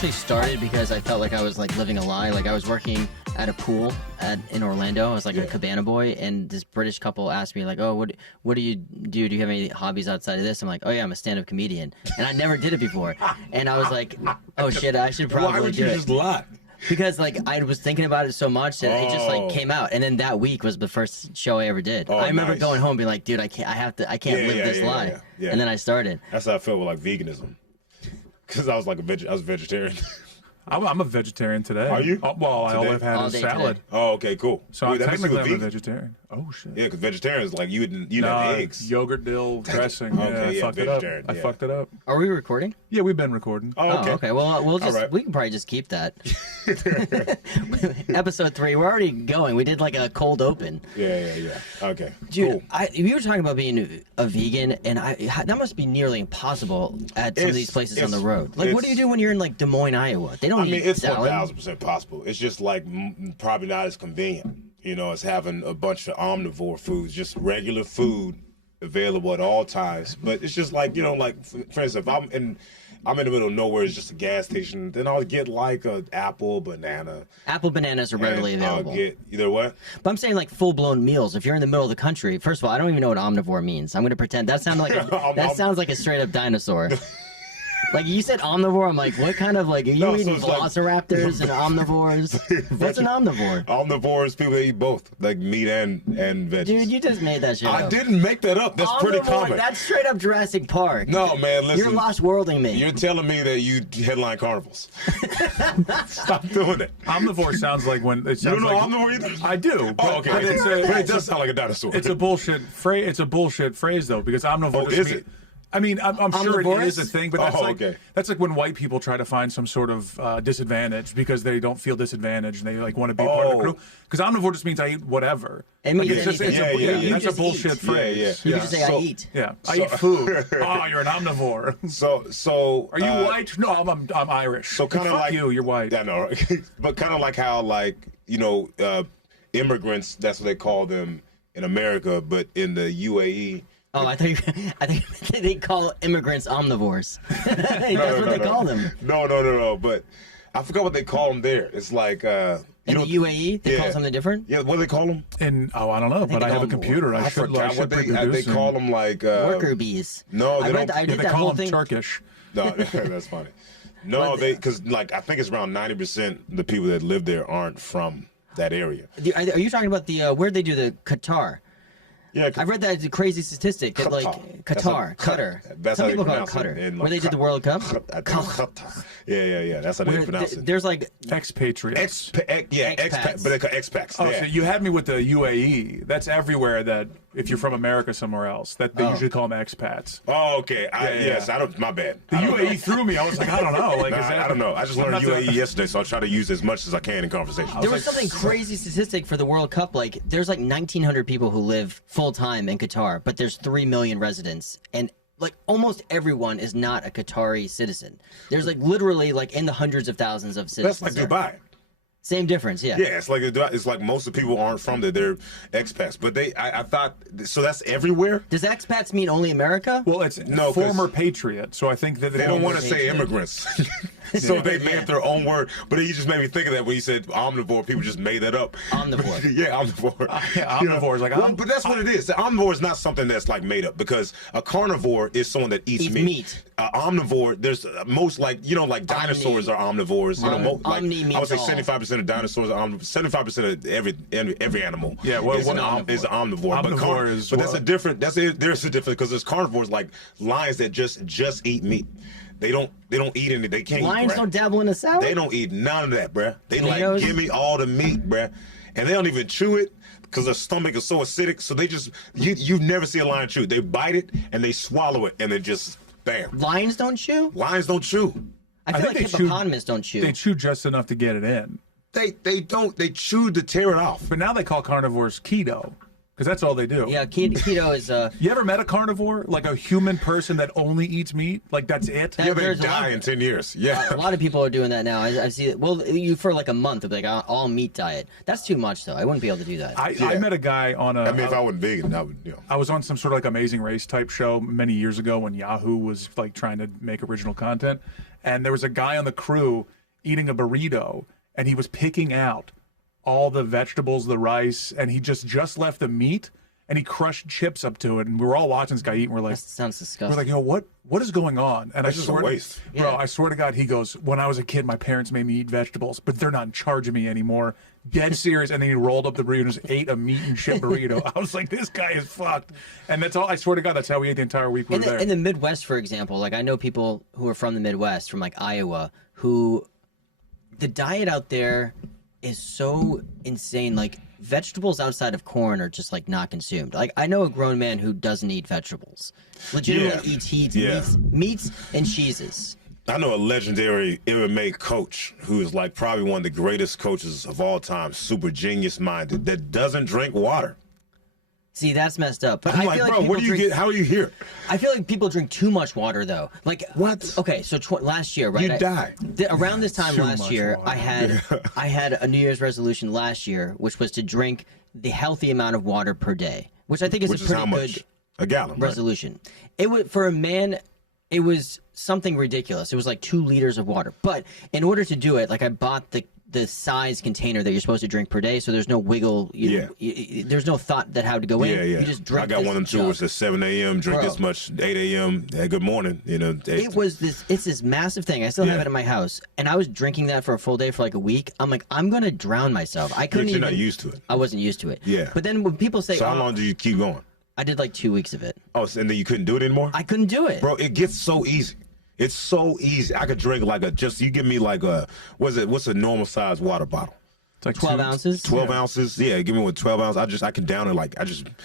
actually started because I felt like I was like living a lie. Like I was working at a pool in Orlando. I was like a cabana boy, and this British couple asked me like, "Oh, what do you do? Do you have any hobbies outside of this?" I'm like, "Oh yeah, I'm a stand-up comedian," and I never did it before. And I was like, "Oh shit, I should probably Why would do you it." just lie? Because like I was thinking about it so much that it just like came out, and then that week was the first show I ever did. I remember going home being like, "Dude, I can't live this lie," and then I started. That's how I felt with like veganism, because I was like I was vegetarian. I'm a vegetarian today. Are you? Oh, well, all I've had is salad. Today. Oh, okay, cool. So I'm technically a vegetarian. Oh shit. Yeah, because vegetarians like you have eggs, yogurt, dill, dressing. Okay, I fucked it up. I fucked it up. Are we recording? Yeah, we've been recording. Oh, okay. Okay. Well, we can probably just keep that. Episode 3. We're already going. We did like a cold open. Yeah. Okay. Dude, cool. You were talking about being a vegan, and that must be nearly impossible at some of these places on the road. Like, what do you do when you're in like Des Moines, Iowa? They don't eat it's salad. 1,000% possible. It's just like probably not as convenient. You know, it's having a bunch of omnivore foods, just regular food available at all times. But it's just like, you know, like for instance, if I'm in the middle of nowhere, it's just a gas station, then I'll get like an apple, banana. Apple, bananas are readily available. I'll get either what? But I'm saying like full-blown meals. If you're in the middle of the country, first of all, I don't even know what omnivore means. I'm going to pretend. That sounds like sounds like a straight-up dinosaur. Like, you said omnivore, I'm like, what kind of, like, are you eating velociraptors and omnivores? What's an omnivore? Omnivores, people that eat both, like meat and veggies. Dude, you just made that shit up. I didn't make that up. That's pretty common. That's straight up Jurassic Park. No, man, listen. You're lost worlding me. You're telling me that you headline carnivals. Stop doing it. Omnivore sounds like when it sounds You don't know like omnivore either? I do. Oh, okay. But it does sound like a dinosaur. It's a bullshit phrase. It's a bullshit phrase though, because omnivore. Is it? I mean, I'm sure it is a thing, but that's like when white people try to find some sort of disadvantage because they don't feel disadvantaged and they like want to be part of the crew. Because omnivore just means I eat whatever. It means anything. That's a bullshit phrase. You can just say I eat. Yeah, I eat food. Oh, you're an omnivore. So are you white? No, I'm Irish. So kind of like you're white. Yeah, no, but kind of like how immigrants. That's what they call them in America, but in the UAE. Oh, I think they call immigrants omnivores. That's what they call them. No. But I forgot what they call them there. It's like in the UAE, they call something different. Yeah, what do they call them? I don't know, but I have a computer. I forgot what they call them. Like worker bees. No, they don't. I did they that call whole them thing. Turkish. No, that's funny. No, because like I think it's around 90% the people that live there aren't from that area. Are you talking about the where they do the Qatar? Yeah, I read that it's a crazy statistic that like Qatar. That's Some how people they call it pronounce Qatar. it. Where they did the World Cup. Yeah. That's how they pronounce it. There's like expatriates. Expats, but they call expats. Oh, so you had me with the UAE. That's everywhere. That if you're from America somewhere else, that they usually call them expats. Oh, okay. Yes, I don't. My bad. The UAE threw me. I was like, I don't know. Like, I don't know. I just learned UAE yesterday, so I'll try to use as much as I can in conversation. There was something crazy statistic for the World Cup. Like, there's like 1,900 people who live full time in Qatar, but there's 3 million residents, and like almost everyone is not a Qatari citizen. There's like literally like in the hundreds of thousands of citizens. That's like Dubai. Same difference, yeah. Yeah, it's like most of the people aren't from there; they're expats. But I thought so. That's everywhere. Does expats mean only America? Well, it's former patriot, so I think that they don't want to say immigrants. So they made their own word, but he just made me think of that when he said omnivore. People just made that up. Omnivore. Yeah, omnivore. Omnivore is like, but that's what it is. The omnivore is not something that's like made up, because a carnivore is someone that eats meat. Omnivore, there's most like dinosaurs are omnivores. I would say 75% of dinosaurs are omnivores. 75% of every animal. Yeah, is an omnivore. But that's a different. There's a difference because there's carnivores like lions that just eat meat. They don't eat any. They can't. Lions don't dabble in a salad. They don't eat none of that, bruh. They like give me all the meat, bruh, and they don't even chew it because their stomach is so acidic. So they just you never see a lion chew. They bite it and they swallow it and they just bam. Lions don't chew. Lions don't chew. I feel like hippopotamus don't chew. They chew just enough to get it in. They don't. They chew to tear it off. But now they call carnivores keto. because that's all they do. Yeah, keto is. You ever met a carnivore, like a human person that only eats meat? Like that's it? Yeah, they die in 10 years. Yeah, a lot of people are doing that now. I see it. Well, you for like a month of like all meat diet. That's too much, though. I wouldn't be able to do that. I met a guy on a. I mean, if I wasn't vegan, that would. I was on some sort of like Amazing Race type show many years ago when Yahoo was like trying to make original content, and there was a guy on the crew eating a burrito, and he was picking out all the vegetables, the rice, and he just left the meat, and he crushed chips up to it, and we were all watching this guy eat, and we're like, that sounds disgusting. We're like, yo, what is going on? And that's just a waste. Bro, I swear to God, he goes, when I was a kid, my parents made me eat vegetables, but they're not in charge of me anymore. Dead serious. And then he rolled up the burrito and just ate a meat and chip burrito. I was like, this guy is fucked. And that's all. I swear to God, that's how we ate the entire week we were there. In the Midwest, for example, like I know people who are from the Midwest, from like Iowa, who the diet out there is so insane. Like vegetables outside of corn are just like not consumed. Like I know a grown man who doesn't eat vegetables. Legitimately eats meats and cheeses. I know a legendary MMA coach who is like probably one of the greatest coaches of all time, super genius minded, that doesn't drink water. See, that's messed up. But I'm I like, feel bro, like what do you get? How are you here? I feel like people drink too much water, though. Like what? Okay, so last year, right? You die. Around this time last year, water. I had a New Year's resolution last year, which was to drink the healthy amount of water per day, which I think is a pretty good a gallon resolution. Right? It was for a man. It was something ridiculous. It was like 2 liters of water. But in order to do it, like I bought the size container that you're supposed to drink per day, so there's no wiggle. There's no thought that how to go in. Yeah. You just drink. I got one of them too. It's at 7 a.m. Drink this much. 8 a.m. Good morning. It's this massive thing. I still have it in my house, and I was drinking that for a full day for like a week. I'm like, I'm gonna drown myself. I couldn't. You're not used to it. I wasn't used to it. Yeah. But then when people say, so how long did you keep going? I did like 2 weeks of it. Oh, and then you couldn't do it anymore? I couldn't do it. Bro, it gets so easy. It's so easy. I could drink like you give me like what's a normal size water bottle? It's like 12 ounces? 12 ounces? Yeah, give me 12 ounces. I can down it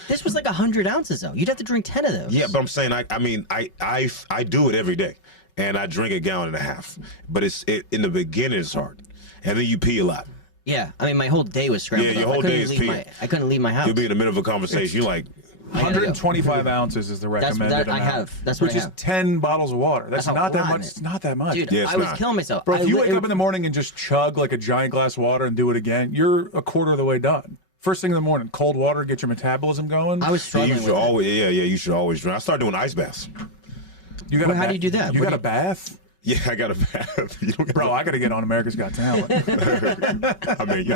This was like 100 ounces though. You'd have to drink 10 of those. Yeah, but I'm saying, I do it every day. And I drink 1.5 gallons. But in the beginning, it's hard. And then you pee a lot. Yeah, I mean, my whole day was scrambled up. Yeah, your whole day is peeing. I couldn't leave my house. You'll be in the middle of a conversation. You're like, 125 ounces is the recommended amount. That's what which is 10 bottles of water. That's not that much. It's not that much. Dude, I was killing myself. Bro, if you wake up in the morning and just chug like a giant glass of water and do it again, you're a quarter of the way done. First thing in the morning, cold water, get your metabolism going. I was struggling with it. You should always drink. I started doing ice baths. How do you do that? You got a bath? Yeah, I got a bath. Bro, I got to get on America's Got Talent. I mean,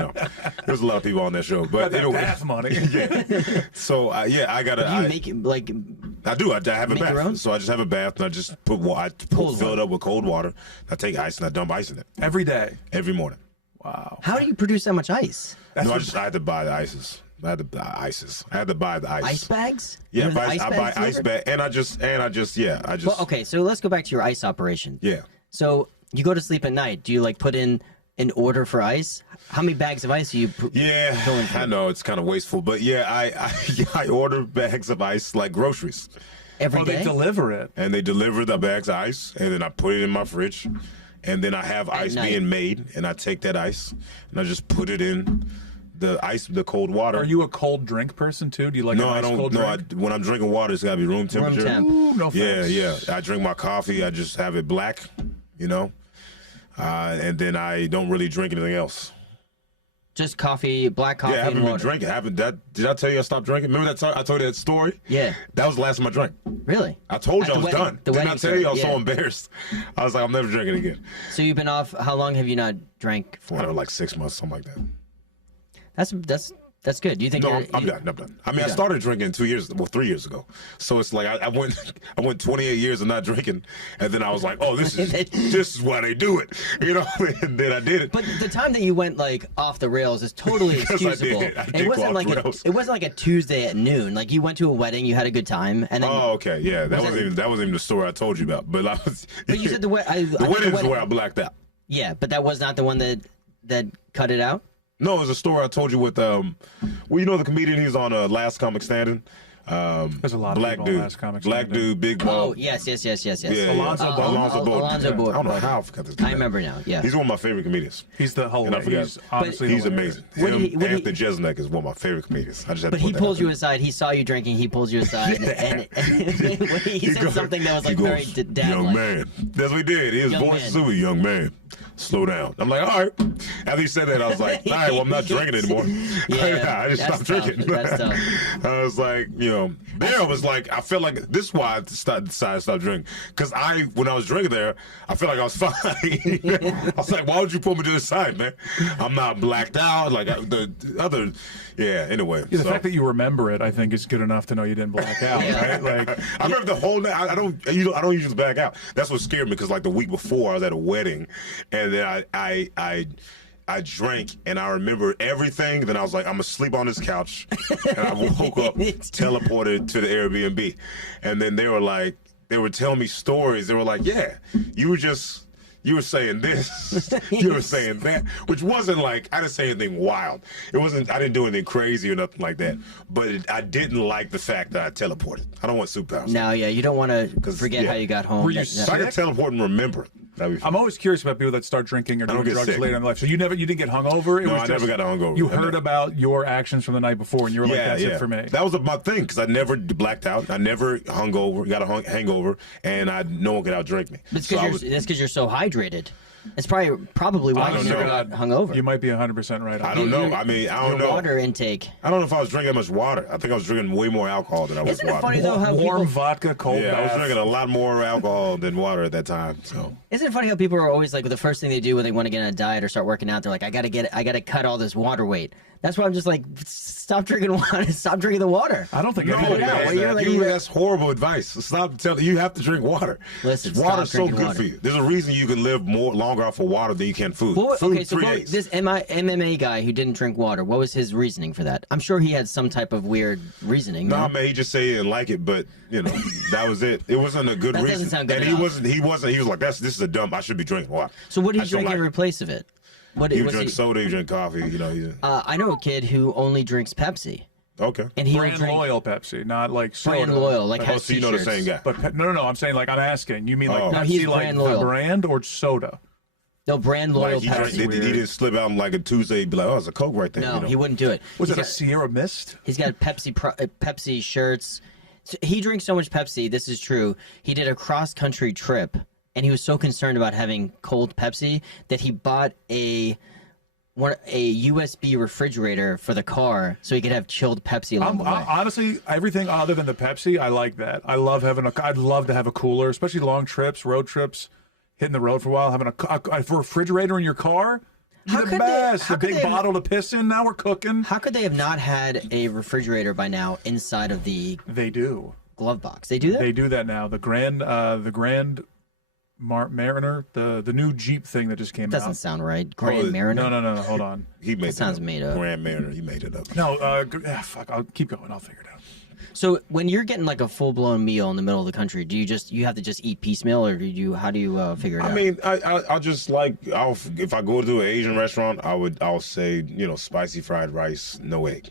there's a lot of people on that show, but bath money. Yeah. So I got to. You make it like. I do. I have a bath. So I just have a bath, and I just fill it up with cold water. I take ice and I dump ice in it every day, every morning. Wow. How do you produce that much ice? I had to buy the ices. I had to buy the ice. Ice bags? Yeah, I buy ice bag, and I just. Well, okay, so let's go back to your ice operation. Yeah. So you go to sleep at night. Do you like put in an order for ice? How many bags of ice are you? I know it's kind of wasteful, but I order bags of ice like groceries. Every day? They deliver it, and they deliver the bags of ice, and then I put it in my fridge, and then I have ice being made, and I take that ice and I just put it in the cold water. Are you a cold drink person too? Do you like I don't. Cold drink? When I'm drinking water, it's gotta be room temperature. Ooh, no thanks. Yeah. I drink my coffee. I just have it black, and then I don't really drink anything else. Just coffee, black coffee, I haven't and been water. drinking. Did I tell you I stopped drinking? Remember that I told you that story? Yeah. That was the last time I drank. Really? I told you I was done. Didn't I tell you I was so yeah. embarrassed? I was like, I'm never drinking again. So you've been off. How long have you not drank for? I don't know, like 6 months, something like that. That's good. Do you think? No, I'm done. I mean, I started drinking 3 years ago. So it's like I went 28 years of not drinking, and then I was like, oh, this is why they do it, And then I did it. But the time that you went like off the rails is totally excusable. I did It wasn't like a Tuesday at noon. Like you went to a wedding, you had a good time, and then. Oh, okay, yeah, that wasn't even the story I told you about. But But you said the wedding is where I blacked out. Yeah, but that was not the one that cut it out. No, it was a story I told you with the comedian. He was on Last Comic Standing. There's a lot of Black people in dude, last comics. black dude, big ball. Oh, yes. Yeah, Alonzo yeah. Ball. Alonzo Ball. Alonzo Ball. I don't know how I forgot this. I remember now, yeah. He's one of my favorite comedians. He's the whole. And I forgot. He's honestly He's hilarious. amazing. What Anthony Jeselnik is one of my favorite comedians. I just had But to put he that pulls out you there. aside. He saw you drinking. He pulls you aside, and he said goes- something that was he like very goes, dad-like. Young man. That's what he did. His Young voice man. too. Young man. Slow down. I'm like, all right. After he said that, I was like, all right, well, I'm not drinking anymore. Yeah, I just that's stopped tough. drinking. That's tough. I was like, there I was like, I felt like this is why I decided to stop drinking. Because when I was drinking there, I felt like I was fine. I was like, why would you pull me to the side, man? I'm not blacked out. Like anyway. Yeah, the fact that you remember it, I think, is good enough to know you didn't black out, right? Like, I remember the whole night. I don't usually back out. That's what scared me because like the week before I was at a wedding, and then I drank and I remember everything. Then I was like, I'm gonna sleep on this couch, and I woke up, teleported to the Airbnb, and then they were telling me stories. They were like, yeah, you were saying this, you were saying that, which wasn't like, I didn't say anything wild. I didn't do anything crazy or nothing like that. But I didn't like the fact that I teleported. I don't want superpowers. No, yeah, you don't want to forget how you got home. Were you If I could teleport and remember it, that'd be fun. I'm always curious about people that start drinking or don't doing get drugs sick. later in life. So you didn't get hungover? No, I never got hungover. You I heard never. about your actions from the night before, and you were like, that's it for me. That was my thing because I never blacked out. I never got a hangover, and no one could outdrink me. That's So I because you're so hydrated. It's probably why I don't you're know. not hungover. You might be 100% right. I don't know. I mean, I don't Your know. water intake. I don't know if I was drinking that much water. I think I was drinking way more alcohol than I was Isn't it water. funny though how Warm people, vodka, cold Yeah, I was bath. drinking a lot more alcohol than water at that time. So Isn't it funny how people are always like the first thing they do when they want to get on a diet or start working out, they're like, I gotta cut all this water weight. That's why I'm just like, stop drinking water. Stop drinking the water. I don't think no, anybody yeah, does well, that. you're like- that's horrible advice. Stop telling you have to drink water. Listen, stop water's so drinking good water. for you. There's a reason you can live longer off of water than you can food. Well, food okay, so 3 days. this MMA guy who didn't drink water, what was his reasoning for that? I'm sure he had some type of weird reasoning. No, no? man, he just said he didn't like it, but that was it. It wasn't a good That reason. doesn't sound good and enough. he was like, this is a dumb. I should be drinking water. So what did I he just don't drink in like- replace of it? What He was drink soda, he drink coffee. I know a kid who only drinks Pepsi, Okay. and he will Brand drink loyal Pepsi, not like soda. Brand Loyal, like Oh, has so you know the t-shirts. same guy. But no. I'm saying like I'm asking. You mean like Oh. Pepsi, No, he's like Brand the Loyal. brand or soda? No, Brand Loyal Like Pepsi. he didn't slip out on like a Tuesday, be like, oh, it's a Coke right there. No, he wouldn't do it. Was He's it a got- Sierra Mist? He's got Pepsi shirts. So he drinks so much Pepsi. This is true. He did a cross-country trip, and he was so concerned about having cold Pepsi that he bought a USB refrigerator for the car so he could have chilled Pepsi along the way. Honestly, everything other than the Pepsi, I like that. I'd love to have a cooler, especially long trips, road trips, hitting the road for a while, having a refrigerator in your car. How The could best. how A could big they have- bottle to piss in. Now we're cooking. How could they have not had a refrigerator by now inside of the They do. glove box? They do that? They do that now. The Grand Mariner, the new Jeep thing that just came Doesn't out. sound right. Grand Mariner? No. Hold on. He made That sounds it up. made up. Grand Mariner, he made it up. No, fuck. I'll keep going. I'll figure it out. So when you're getting like a full-blown meal in the middle of the country, do you have to just eat piecemeal, or how do you figure it out? I mean, I just like if I go to an Asian restaurant, I'll say spicy fried rice, no egg.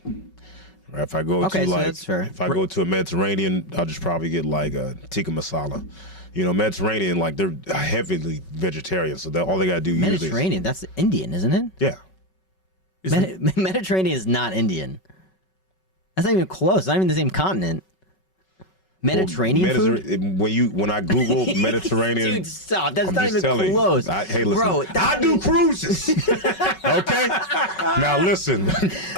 Or if I go Okay, to so like that's fair. if I go to a Mediterranean, I'll just probably get like a tikka masala. Mediterranean, like they're heavily vegetarian, so all they gotta do usually is, Mediterranean, that's Indian, isn't it? yeah. Mediterranean is not Indian. That's not even close. Not even the same continent. Mediterranean food? When I Google Mediterranean, Dude, stop. That's I'm not just even telling you. close. Hey, listen. Bro, I do cruises. Okay? Now listen.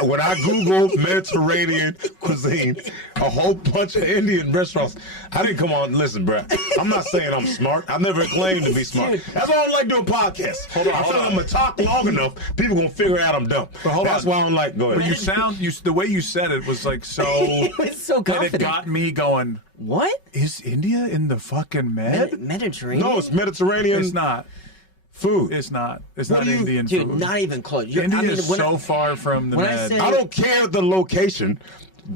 When I Google Mediterranean cuisine, a whole bunch of Indian restaurants, I didn't come on. Listen, bro. I'm not saying I'm smart. I never claimed to be smart. Dude. That's why I don't like doing podcasts. I feel like I'm going to talk long enough, people going to figure out I'm dumb. hold That's on. why I'm like, go ahead. But the way you said it was like so. It was so that confident. it got me going. What? Is India in the fucking Mediterranean? No, it's Mediterranean It's not. food. It's not. It's What not do you- Indian dude, food. not even close. India is so far from the when I med. say- I don't care the location.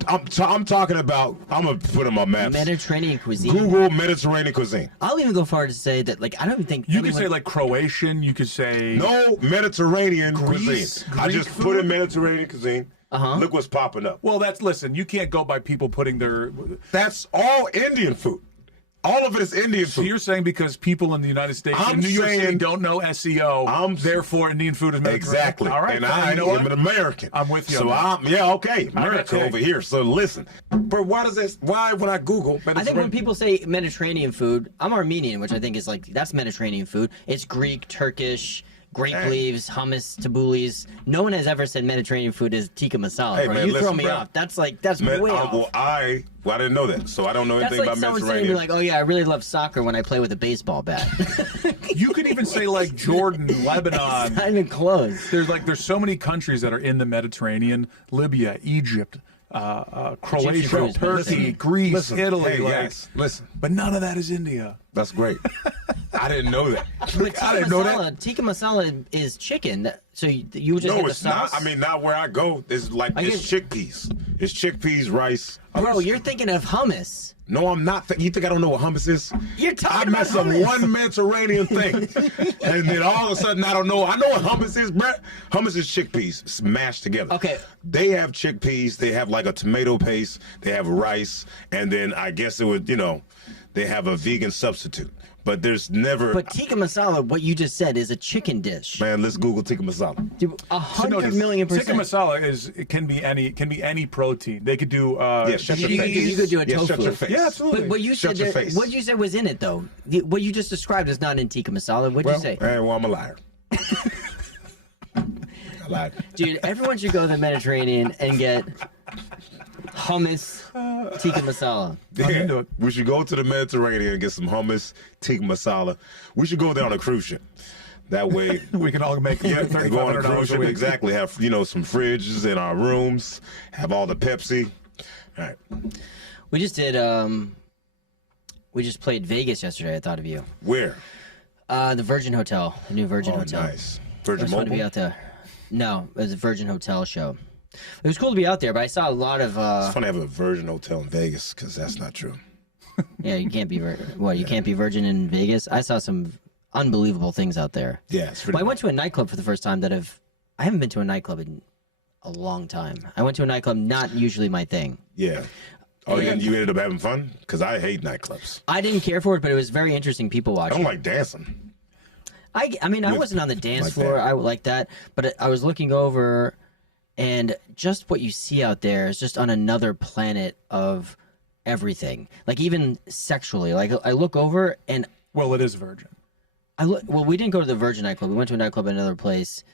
I'm talking about, I'm going to put in my maps. Mediterranean cuisine. Google Mediterranean cuisine. I'll even go far to say that, like, I don't even think You anyone... could say like Croatian. You could say No Mediterranean Greece, cuisine. I Greek just put in food? Mediterranean cuisine. Look what's popping up. Well, listen, you can't go by people putting their. That's all Indian food. All of it is Indian So food. you're saying because people in the United States I'm and New York City saying- don't know SEO, therefore Indian food is Mediterranean? Exactly. All right. And fine, I you know am what? an American. I'm with you So on that. okay, America you. over here. So listen. But why when I Google I think when people say Mediterranean food, I'm Armenian, which I think is like, that's Mediterranean food. It's Greek, Turkish, grape Dang. leaves, hummus, tabboulehs. No one has ever said Mediterranean food is tikka masala. Hey, bro. man, you throw listen, me bro. off. That's way off. I didn't know that. So I don't know That's anything like about someone saying, Mediterranean. like, oh yeah, I really love soccer when I play with a baseball bat. You could even say like Jordan, Lebanon. Not even close. There's so many countries that are in the Mediterranean: Libya, Egypt, Croatia, food is Turkey, Mediterranean. Greece, Listen, Italy. hey, like, guys, listen. but none of that is India. That's great. I didn't know that. But I didn't know that. tikka masala is chicken. So you just No, get the it's sauce? not. I mean, not where I go. It's like it's chickpeas. It's chickpeas, rice. Bro, you're thinking of hummus. No, I'm not. You think I don't know what hummus is? You're I talking about mess up hummus. one Mediterranean thing, and then all of a sudden I don't know. I know what hummus is, Brett. Hummus is chickpeas smashed together. Okay. They have chickpeas. They have like a tomato paste. They have rice, and then I guess it would, they have a vegan substitute. But there's never. But tikka masala, what you just said, is a chicken dish. Man, let's Google tikka masala. Dude, 100,000,000%. Tikka masala it can be any protein. They could do Shut your You face. could do a Yeah, tofu. shut your face. Yeah, absolutely. But what you Shut said, your face. what you said was in it though. What you just described is not in tikka masala. What'd you say? Well, I'm a liar. I lied. Dude, everyone should go to the Mediterranean and get hummus tikka masala. I'm into it. We should go to the Mediterranean and get some hummus, tikka masala. We should go there on a cruise ship. That way, We can all make yeah, and go on a cruise $3,500 a ship. week. Exactly. Have some fridges in our rooms. Have all the Pepsi. All right. We just did. We just played Vegas yesterday. I thought of you. Where? The Virgin Hotel, the new Virgin Oh, Hotel. nice. I Virgin just wanted to be Mobile. out there. No, it was a Virgin Hotel show. It was cool to be out there, but I saw a lot of. It's fun to have a Virgin Hotel in Vegas because that's not true. Yeah, you can't be you can't be virgin in Vegas. I saw some unbelievable things out there. Yeah, it's pretty. Well, I went to a nightclub for the first time I haven't been to a nightclub in a long time. I went to a nightclub, not usually my thing. Yeah. Oh, And- you ended up having fun? Because I hate nightclubs. I didn't care for it, but it was very interesting people I watching. don't like dancing. I mean, I wasn't on the dance like floor. that. I like that, but I was looking over, and just what you see out there is just on another planet of everything. Like even sexually. Like I look over and Well, it is Virgin. well, we didn't go to the Virgin nightclub. We went to a nightclub in another place,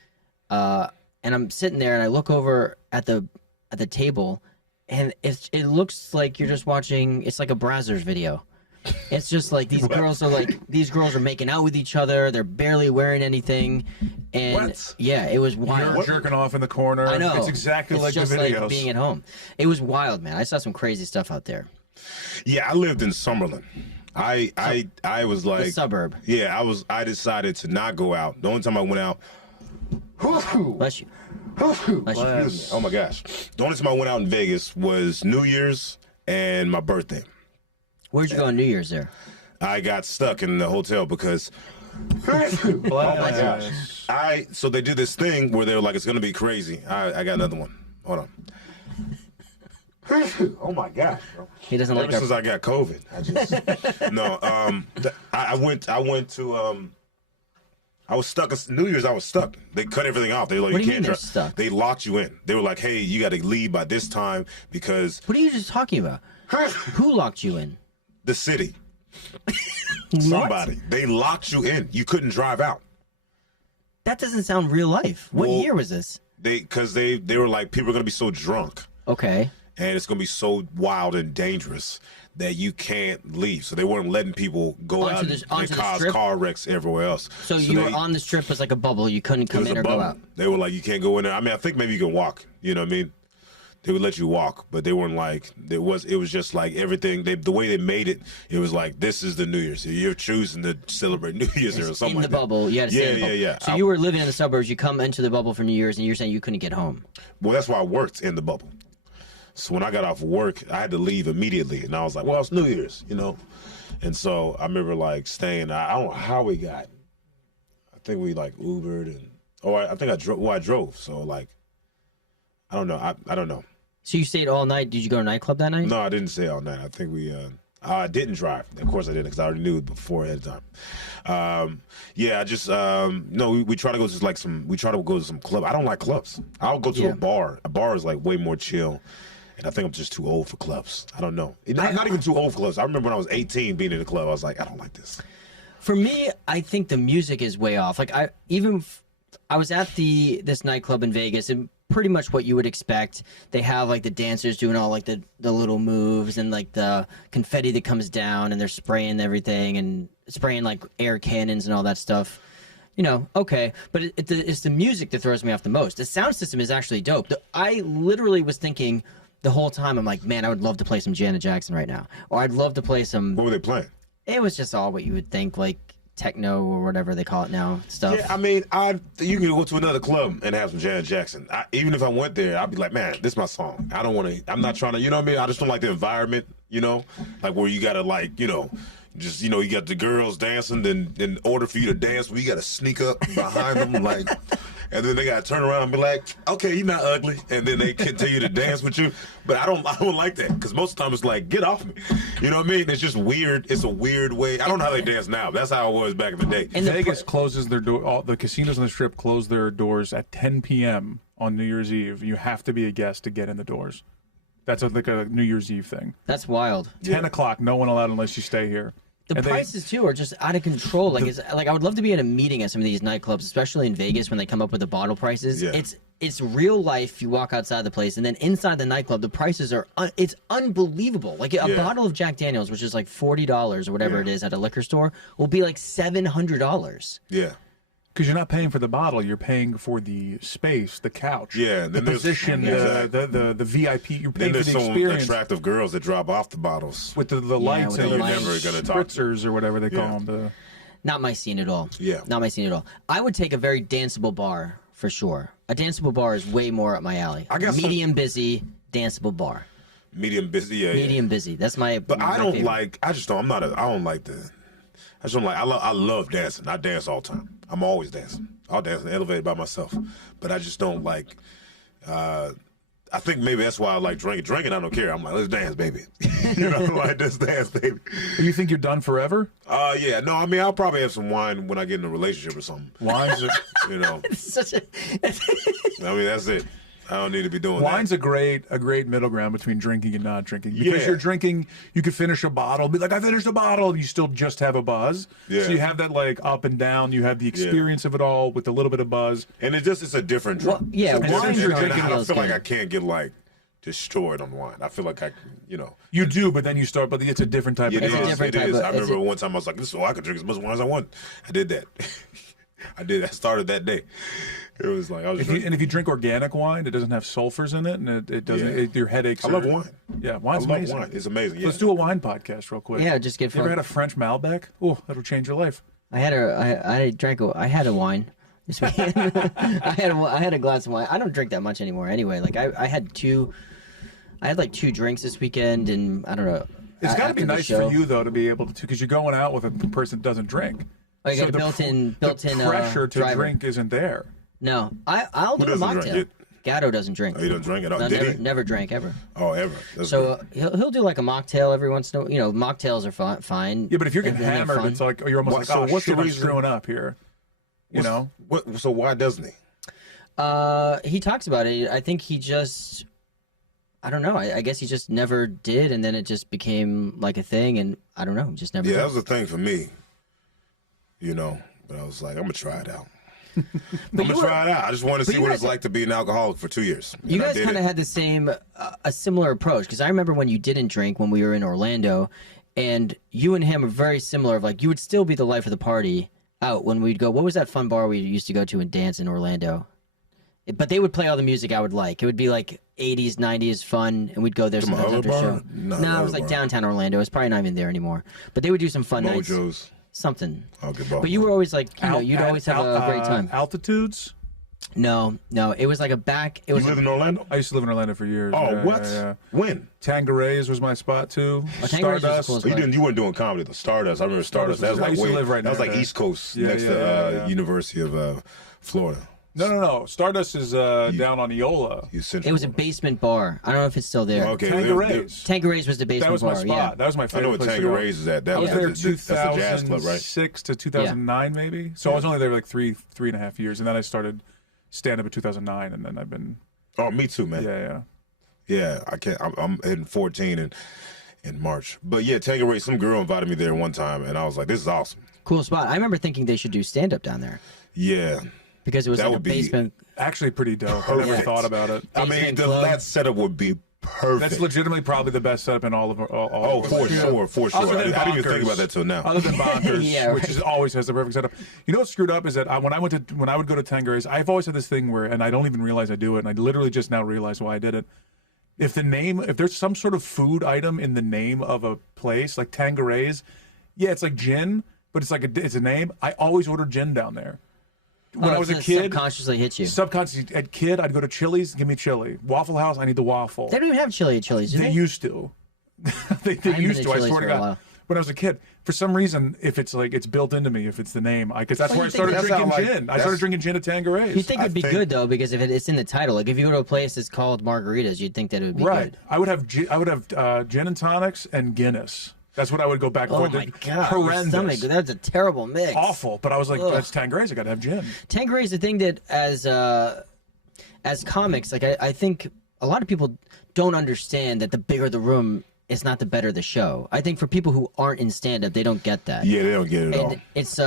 and I'm sitting there and I look over at the table, and it looks like you're just watching. It's like a Brazzers video. It's just like these girls are making out with each other. They're barely wearing anything, and What? yeah, it was wild. You're jerking off in the corner. I know. It's exactly It's like just the videos. like being at home. It was wild, man. I saw some crazy stuff out there. Yeah, I lived in Summerlin. I was like The suburb. Yeah, I decided to not go out. The only time I went out. Bless you. Bless you. Oh my gosh. The only time I went out in Vegas was New Year's and my birthday. Where'd you go on New Year's there? I got stuck in the hotel because Oh my gosh. So they did this thing where they were like, it's gonna be crazy. I got another one. Hold on. Oh my gosh, bro. He doesn't Ever like our since I got COVID, I went to I was stuck. New Year's, I was stuck. They cut everything off. They were like, What do you you mean can't they're drive. stuck? They locked you in. They were like, hey, you got to leave by this time because What are you just talking about? Who locked you in? the city, What? somebody, they locked you in. You couldn't drive out. That doesn't sound real life. What Well- year was this? Because they were like, people are gonna be so drunk Okay. and it's gonna be so wild and dangerous that you can't leave. So they weren't letting people go Onto out the- and onto the cause strip? car wrecks everywhere else. So you were on the strip as like a bubble. You couldn't It come was in a or go bubble. out. They were like, you can't go in there. I mean, I think maybe you can walk. You know what I mean? They would let you walk, but they weren't like it was just like everything. The way they made it, it was like this is the New Year's. You're choosing to celebrate New Year's or something In like the bubble. You had to stay in the bubble. Yeah. So you were living in the suburbs. You come into the bubble for New Year's, and you're saying you couldn't get home. Well, that's why I worked in the bubble. So when I got off work, I had to leave immediately, and I was like, well, it's New Year's, you know. And so I remember like staying. I don't know how we got. I think we like Ubered and I think I drove. Well, I drove. So like I don't know. I don't know. So you stayed all night. Did you go to a nightclub that night? No, I didn't stay all night. I think I didn't drive. Of course I didn't, because I already knew before ahead of time. Yeah, I just no. We try to go to we try to go to some club. I don't like clubs. I'll go to a bar. A bar is like way more chill, and I think I'm just too old for clubs. I don't know. Not even too old for clubs. I remember when I was 18 being in a club. I was like, I don't like this. For me, I think the music is way off. Like I was at this nightclub in Vegas, and pretty much what you would expect. They have like the dancers doing all like the little moves and like the confetti that comes down, and they're spraying everything and spraying like air cannons and all that stuff. You know, okay, but it's the music that throws me off the most. The sound system is actually dope. I literally was thinking the whole time, I'm like, man, I would love to play some Janet Jackson right now, or I'd love to play some. What were they playing? It was just all what you would think, like techno or whatever they call it now stuff. Yeah, I mean, you can go to another club and have some Janet Jackson. Even if I went there, I'd be like, man, this is my song. I don't want to. I'm not trying to. You know what I mean? I just don't like the environment. You know, like where you gotta like, you know. Just, you know, you got the girls dancing, then in order for you to dance, we got to sneak up behind them, like, and then they got to turn around and be like, okay, you're not ugly, and then they continue to dance with you. But I don't like that, because most of the time it's like, get off me. You know what I mean? It's just weird. It's a weird way. I don't know how they dance now. That's how it was back in the day. And Vegas closes their door. All the casinos on the Strip close their doors at 10 p.m. on New Year's Eve. You have to be a guest to get in the doors. That's like a New Year's Eve thing. That's wild. 10 o'clock, no one allowed unless you stay here. The prices too are just out of control. Like, I would love to be at a meeting at some of these nightclubs, especially in Vegas when they come up with the bottle prices. Yeah. It's real life. You walk outside the place, and then inside the nightclub, the prices are it's unbelievable. Like a bottle of Jack Daniels, which is like $40 or whatever it is at a liquor store, will be like $700. Yeah. Because you're not paying for the bottle, you're paying for the space, the couch, the then position, the VIP. You're paying for the experience. Then there's some attractive girls that drop off the bottles with the lights and the never gonna talk spritzers or whatever they call them. Not my scene at all. Yeah, not my scene at all. I would take a very danceable bar for sure. A danceable bar is way more up my alley. I guess medium busy, danceable bar. Medium busy, yeah. Medium busy. That's my. But my I don't favorite. like. I just don't. I don't like the. I just don't like. I love dancing. I dance all the time. I'm always dancing. I'll dance in the elevator by myself. But I just don't like. I think maybe that's why I like drinking. Drinking, I don't care. I'm like, let's dance, baby. You know, like let's dance, baby. You think you're done forever? Yeah. No, I mean, I'll probably have some wine when I get in a relationship or something. Wine's, you know. Such a. I mean, that's it. I don't need to be doing Wine's that. a great middle ground between drinking and not drinking. Because you're drinking, you could finish a bottle, be like, I finished a bottle, and you still just have a buzz. Yeah. So you have that like up and down. You have the experience of it all with a little bit of buzz. And it's a different drink. Well, yeah, wine you're drinking. I feel like I can't get like destroyed on wine. I feel like you know. You do, but then you start, but it's a different type of It drink. is. I remember one time I was like, this is I could drink as much wine as I want. I did that. I started that day. It was like I was drinking. And if you drink organic wine, it doesn't have sulfurs in it, and it doesn't. Your headaches. I love wine. Yeah, wine's amazing. Wine. It's amazing. Yeah. Let's do a wine podcast real quick. Yeah, just get. You ever had a French Malbec? Oh, that'll change your life. I had a wine this weekend. I had a glass of wine. I don't drink that much anymore anyway. Like I had like 2 drinks this weekend, and I don't know. It's got to be nice for you though to be able to, because you're going out with a person that doesn't drink. Oh, you got a built-in pressure to driver. Drink isn't there. No, I'll do a mocktail. Gatto doesn't drink. Oh, he doesn't drink at all. No, Did he? never drank ever. Oh, ever. That's so good. he'll do like a mocktail every once in a while. You know, mocktails are fine. Yeah, but if you're getting and they're hammered, fun. it's like you're almost So like, what's the shit, I'm reason- screwing up here. You know? So why doesn't he? He talks about it. I think he just. I don't know. I guess he just never did, and then it just became like a thing, and I don't know. Just never. Yeah, did. that was a thing for me. You know, but I was like, I'm gonna try it out. I'm gonna try it out. I just want to see what it's like to be an alcoholic for 2 years. You guys kind of had the same, a similar approach, because I remember when you didn't drink when we were in Orlando, and you and him are very similar. Of like, you would still be the life of the party out when we'd go. What was that fun bar we used to go to and dance in Orlando? But they would play all the music I would like. It would be like 80s, 90s fun, and we'd go there sometimes after the show. No, it was like downtown Orlando. It's probably not even there anymore. But they would do some fun nights. Mojo's. Something. Okay, but you were always like, you know, you'd always have a great time. Altitudes? No, it was like a back. It was. You live in Orlando? I used to live in Orlando for years. Oh, yeah, what? Yeah. When? Tanqueray's was my spot too. Tanqueray's was Stardust. cool as You didn't. You weren't doing comedy. The Stardust. I remember Stardust. That was I like used to live right That was near like there. East Coast, Yeah, next yeah, to yeah. University of Florida. No. Stardust is down on Eola. It was a basement bar. I don't know if it's still there. Okay. Tangeray's. Tangeray's was the basement That was my bar. spot. Yeah. That was my I know favorite what place to go. Tangeray's is at. I was there That's the jazz club, right? 2006 to 2009, maybe. So I was only there like three and a half years, and then I started stand up in 2009, and then I've been. Oh, me too, man. Yeah. Yeah, I can't. I'm hitting 14 in March. But yeah, Tangeray's. Some girl invited me there one time, and I was like, "This is awesome." Cool spot. I remember thinking they should do stand up down there Yeah. because it was That like a would be basement. Actually, pretty dope. I never Perfect. thought about it. I mean, Basement club. that setup would be perfect. That's legitimately probably the best setup in all of all. Oh, for sure. Other than I didn't even think Bonkers. about that till now. Other than Bonkers, Yeah, which right. is always has the perfect setup. You know what's screwed up is that when I would go to Tangeray's, I've always had this thing where, and I don't even realize I do it, and I literally just now realize why I did it. If there's some sort of food item in the name of a place, like Tangeray's, yeah, it's like gin, but it's a name. I always ordered gin down there. When I was a kid, subconsciously hits you. subconsciously, at kid, I'd go to Chili's, give me chili. Waffle House, I need the waffle. They don't even have chili at Chili's, do They they? used to. they haven't used been to. to I Chili's swear to for a God. while. When I was a kid, for some reason, if it's like it's built into me, if it's the name, because that's Well, where I you think started that's drinking not like- gin. I started drinking gin at Tangeray's. You'd think it'd be think- good though, because if it's in the title, like if you go to a place that's called Margaritas, you'd think that it would be Right. good. I would have gin and tonics and Guinness. That's what I would go back Oh for. my god, your Horrendous. stomach, that's a terrible mix. Awful. But I was like, Ugh. that's Tangeray's. I got to have gin. Tanqueray is the thing that as comics, like I think a lot of people don't understand that the bigger the room, it's not the better the show. I think for people who aren't in stand up, they don't get that. Yeah, they don't get it at all. And it's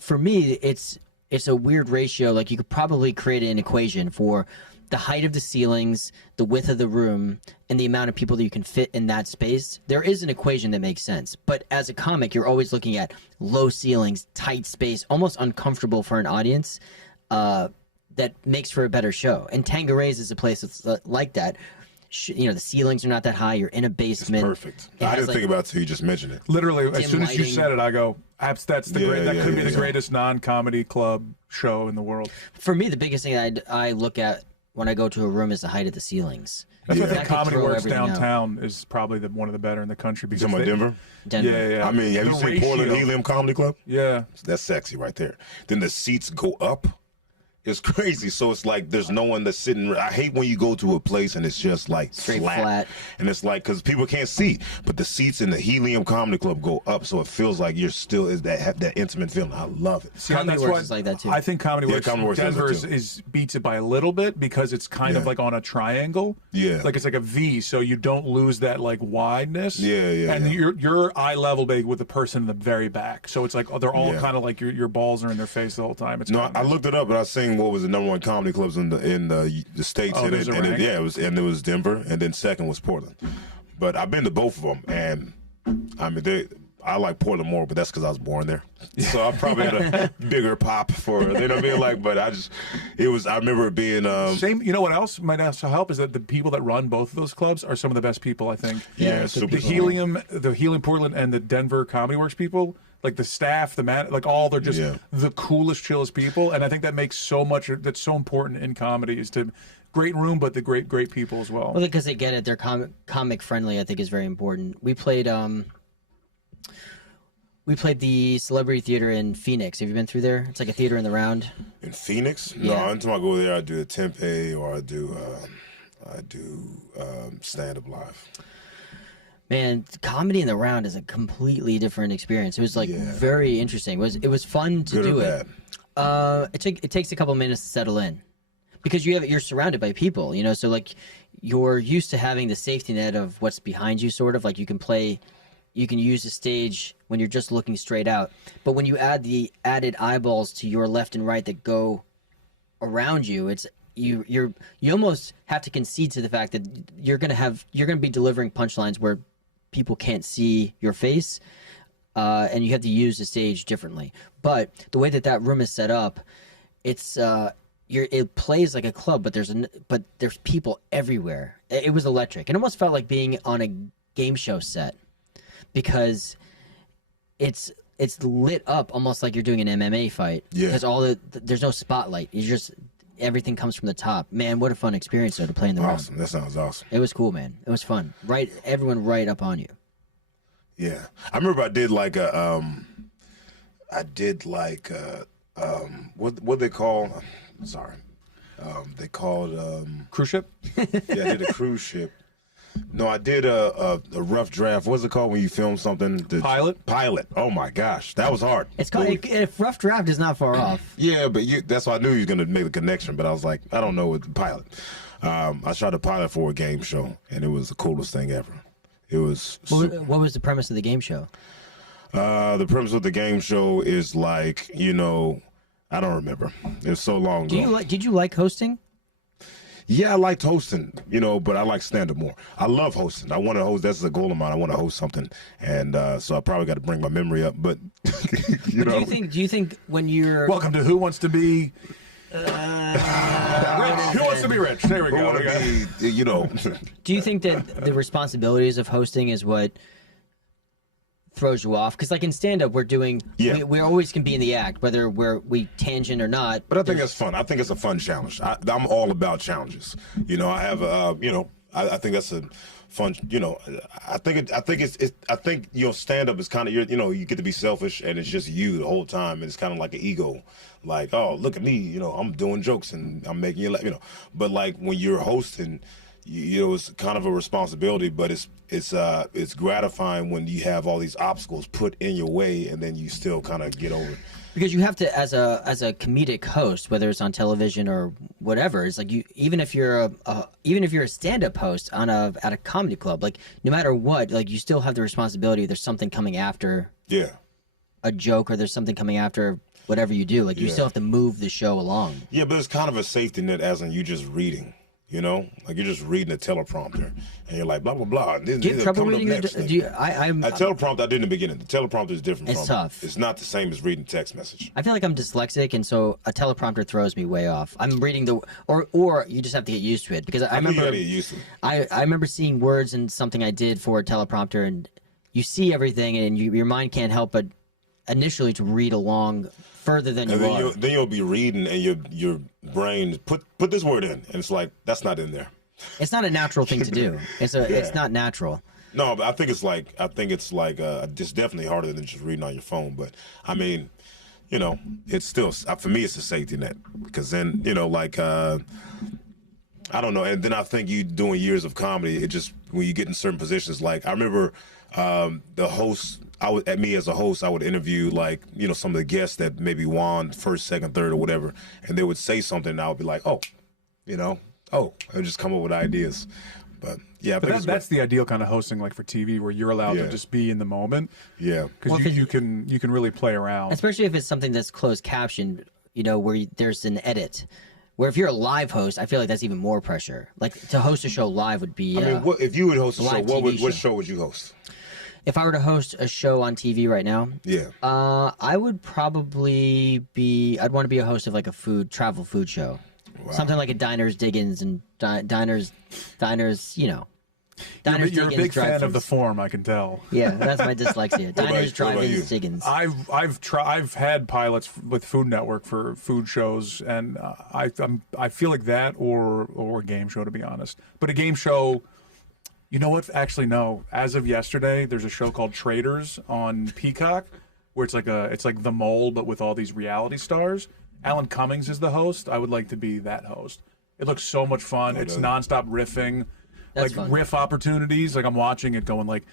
for me, it's a weird ratio. Like you could probably create an equation for the height of the ceilings, the width of the room, and the amount of people that you can fit in that space. There is an equation that makes sense. But as a comic, you're always looking at low ceilings, tight space, almost uncomfortable for an audience. That makes for a better show. And Tangeray's is a place that's like that. The ceilings are not that high. You're in a basement. Perfect. It I has, didn't like, think about it till you just mentioned it. Literally, as Dim soon as you lighting. said it, I go, that's the Yeah, great. That yeah, could be yeah, the yeah. greatest non-comedy club show in the world. For me, the biggest thing I look at when I go to a room is the height of the ceilings. That's why I Yeah. think That could Comedy throw Works everything out. downtown is probably one of the better in the country. You Because talking about Denver? Denver. Yeah. I mean, have you The seen Portland ratio. Helium Comedy Club? Yeah. That's sexy right there. Then the seats go up. It's crazy. So it's like there's no one that's sitting. I hate when you go to a place and it's just like Straight flat. And it's like, because people can't see, but the seats in the Helium Comedy Club go up, so it feels like you're still have that intimate feeling. I love it. See, Comedy that's Works why is like that, too. I think Comedy Yeah, Works, Comedy Works has Denver it, too. is beats it by a little bit because it's kind of Yeah. like on a triangle. Yeah. Like it's like a V, so you don't lose that like wideness. Yeah, And yeah. you're eye level big with the person in the very back, so it's like they're all Yeah. kind of like your balls are in their face the whole time. It's No, kinda I nice. looked it up and I seen what was the number one comedy clubs in the states, Oh, and there's a rank? yeah, it was Denver, and then second was Portland. But I've been to both of them, and I mean I like Portland more, but that's because I was born there. So I probably had a bigger pop for you know what I mean. Like, but I remember it being Same. You know what else might also help is that the people that run both of those clubs are some of the best people. I think. Yeah, the super Helium Portland, and the Denver Comedy Works people. Like the staff, like all, they're just Yeah. the coolest, chillest people, and I think that makes so much. That's so important in comedy is to great room, but the great people as well. Well, because they get it. They're comic friendly. I think is very important. We played the Celebrity Theater in Phoenix. Have you been through there? It's like a theater in the round. in Phoenix. Yeah. No, until I go there, I do a tempeh or I do stand up live. Man, comedy in the round is a completely different experience. It was like Yeah. very interesting. It was fun to Good do or it. It takes a couple minutes to settle in because you're surrounded by people, so like you're used to having the safety net of what's behind you, sort of like you can use the stage when you're just looking straight out. But when you add the added eyeballs to your left and right that go around you, it's you almost have to concede to the fact that you're gonna be delivering punchlines where people can't see your face, and you have to use the stage differently. But the way that room is set up, it's it plays like a club, but there's people everywhere. It was electric. It almost felt like being on a game show set because it's lit up almost like you're doing an MMA fight. Yeah. Because there's no spotlight. Everything comes from the top. Man, what a fun experience though to play in the round. Awesome. That sounds awesome. It was cool, man. It was fun. Everyone right up on you. Yeah, I remember I did like what they call Sorry. They called. Cruise ship? Yeah, I did a cruise ship. No, I did a rough draft. What's it called when you film something? Pilot? Pilot. Oh my gosh, that was hard. It's called. If rough draft is not far off. Yeah, but that's why I knew you was gonna make the connection. But I was like, I don't know what the pilot. I shot a pilot for a game show, and it was the coolest thing ever. It was. What was the premise of the game show? The premise of the game show is like, I don't remember. It was so long ago. Did you like hosting? Yeah, I liked hosting, but I like stand-up more. I love hosting. I want to host. That's a goal of mine. I want to host something, and so I probably got to bring my memory up. But Do you think when you're Welcome to Who Wants to Be Rich? Who Wants to Be Rich? There we go. Do you think that the responsibilities of hosting is what throws you off? Because like in stand-up, we always can be in the act, whether we tangent or not. But I think it's fun. I think it's a fun challenge. I'm all about challenges. I have I think that's a fun. I think stand-up is kind of you get to be selfish and it's just you the whole time, and it's kind of like an ego, like, oh, look at me, I'm doing jokes and I'm making you laugh, But like when you're hosting, it's kind of a responsibility, but it's gratifying when you have all these obstacles put in your way, and then you still kind of get over it. Because you have to, as a comedic host, whether it's on television or whatever, it's like even if you're a stand-up host at a comedy club, like no matter what, like you still have the responsibility. There's something coming after a joke, or there's something coming after whatever you do. Like you still have to move the show along. Yeah, but it's kind of a safety net, as in you just reading. Like you're just reading a teleprompter, and you're like blah blah blah. Do you have trouble reading it? A teleprompter I did in the beginning. The teleprompter is different. It's tough. It's not the same as reading text message. I feel like I'm dyslexic, and so a teleprompter throws me way off. I'm reading or you just have to get used to it, because I remember get used to it. I remember seeing words in something I did for a teleprompter, and you see everything, and your mind can't help but initially to read along further than you are. Then you'll be reading, and your brain put this word in, and it's like that's not in there. It's not a natural thing to do. It's not natural. No, but I think it's like it's definitely harder than just reading on your phone. But I mean, it's still, for me, it's a safety net, because then I don't know. And then I think you doing years of comedy, it just, when you get in certain positions, like I remember the host. Me as a host, I would interview some of the guests that maybe won first, second, third, or whatever, and they would say something, and I would be like, I would just come up with ideas. But yeah, that's the ideal kind of hosting, like for TV, where you're allowed to just be in the moment. Yeah, because you can really play around, especially if it's something that's closed captioned, where there's an edit. Where if you're a live host, I feel like that's even more pressure. Like to host a show live would be. If you would host a show, what show would you host? If I were to host a show on TV right now, I would probably I'd want to be a host of like a travel food show. Wow. Something like a Diners, Diggins, and Diners, Diners, You're a big fan of the form, I can tell. Yeah, that's my dyslexia. Diners, Drive-ins, Diggins. I've had pilots with Food Network for food shows, and I feel like that or a game show, to be honest. But a game show. You know what? Actually, no. As of yesterday, there's a show called Traders on Peacock, where it's like The Mole, but with all these reality stars. Alan Cummings is the host. I would like to be that host. It looks so much fun. It's nonstop riffing, That's fun. Riff opportunities. Like I'm watching it, going like,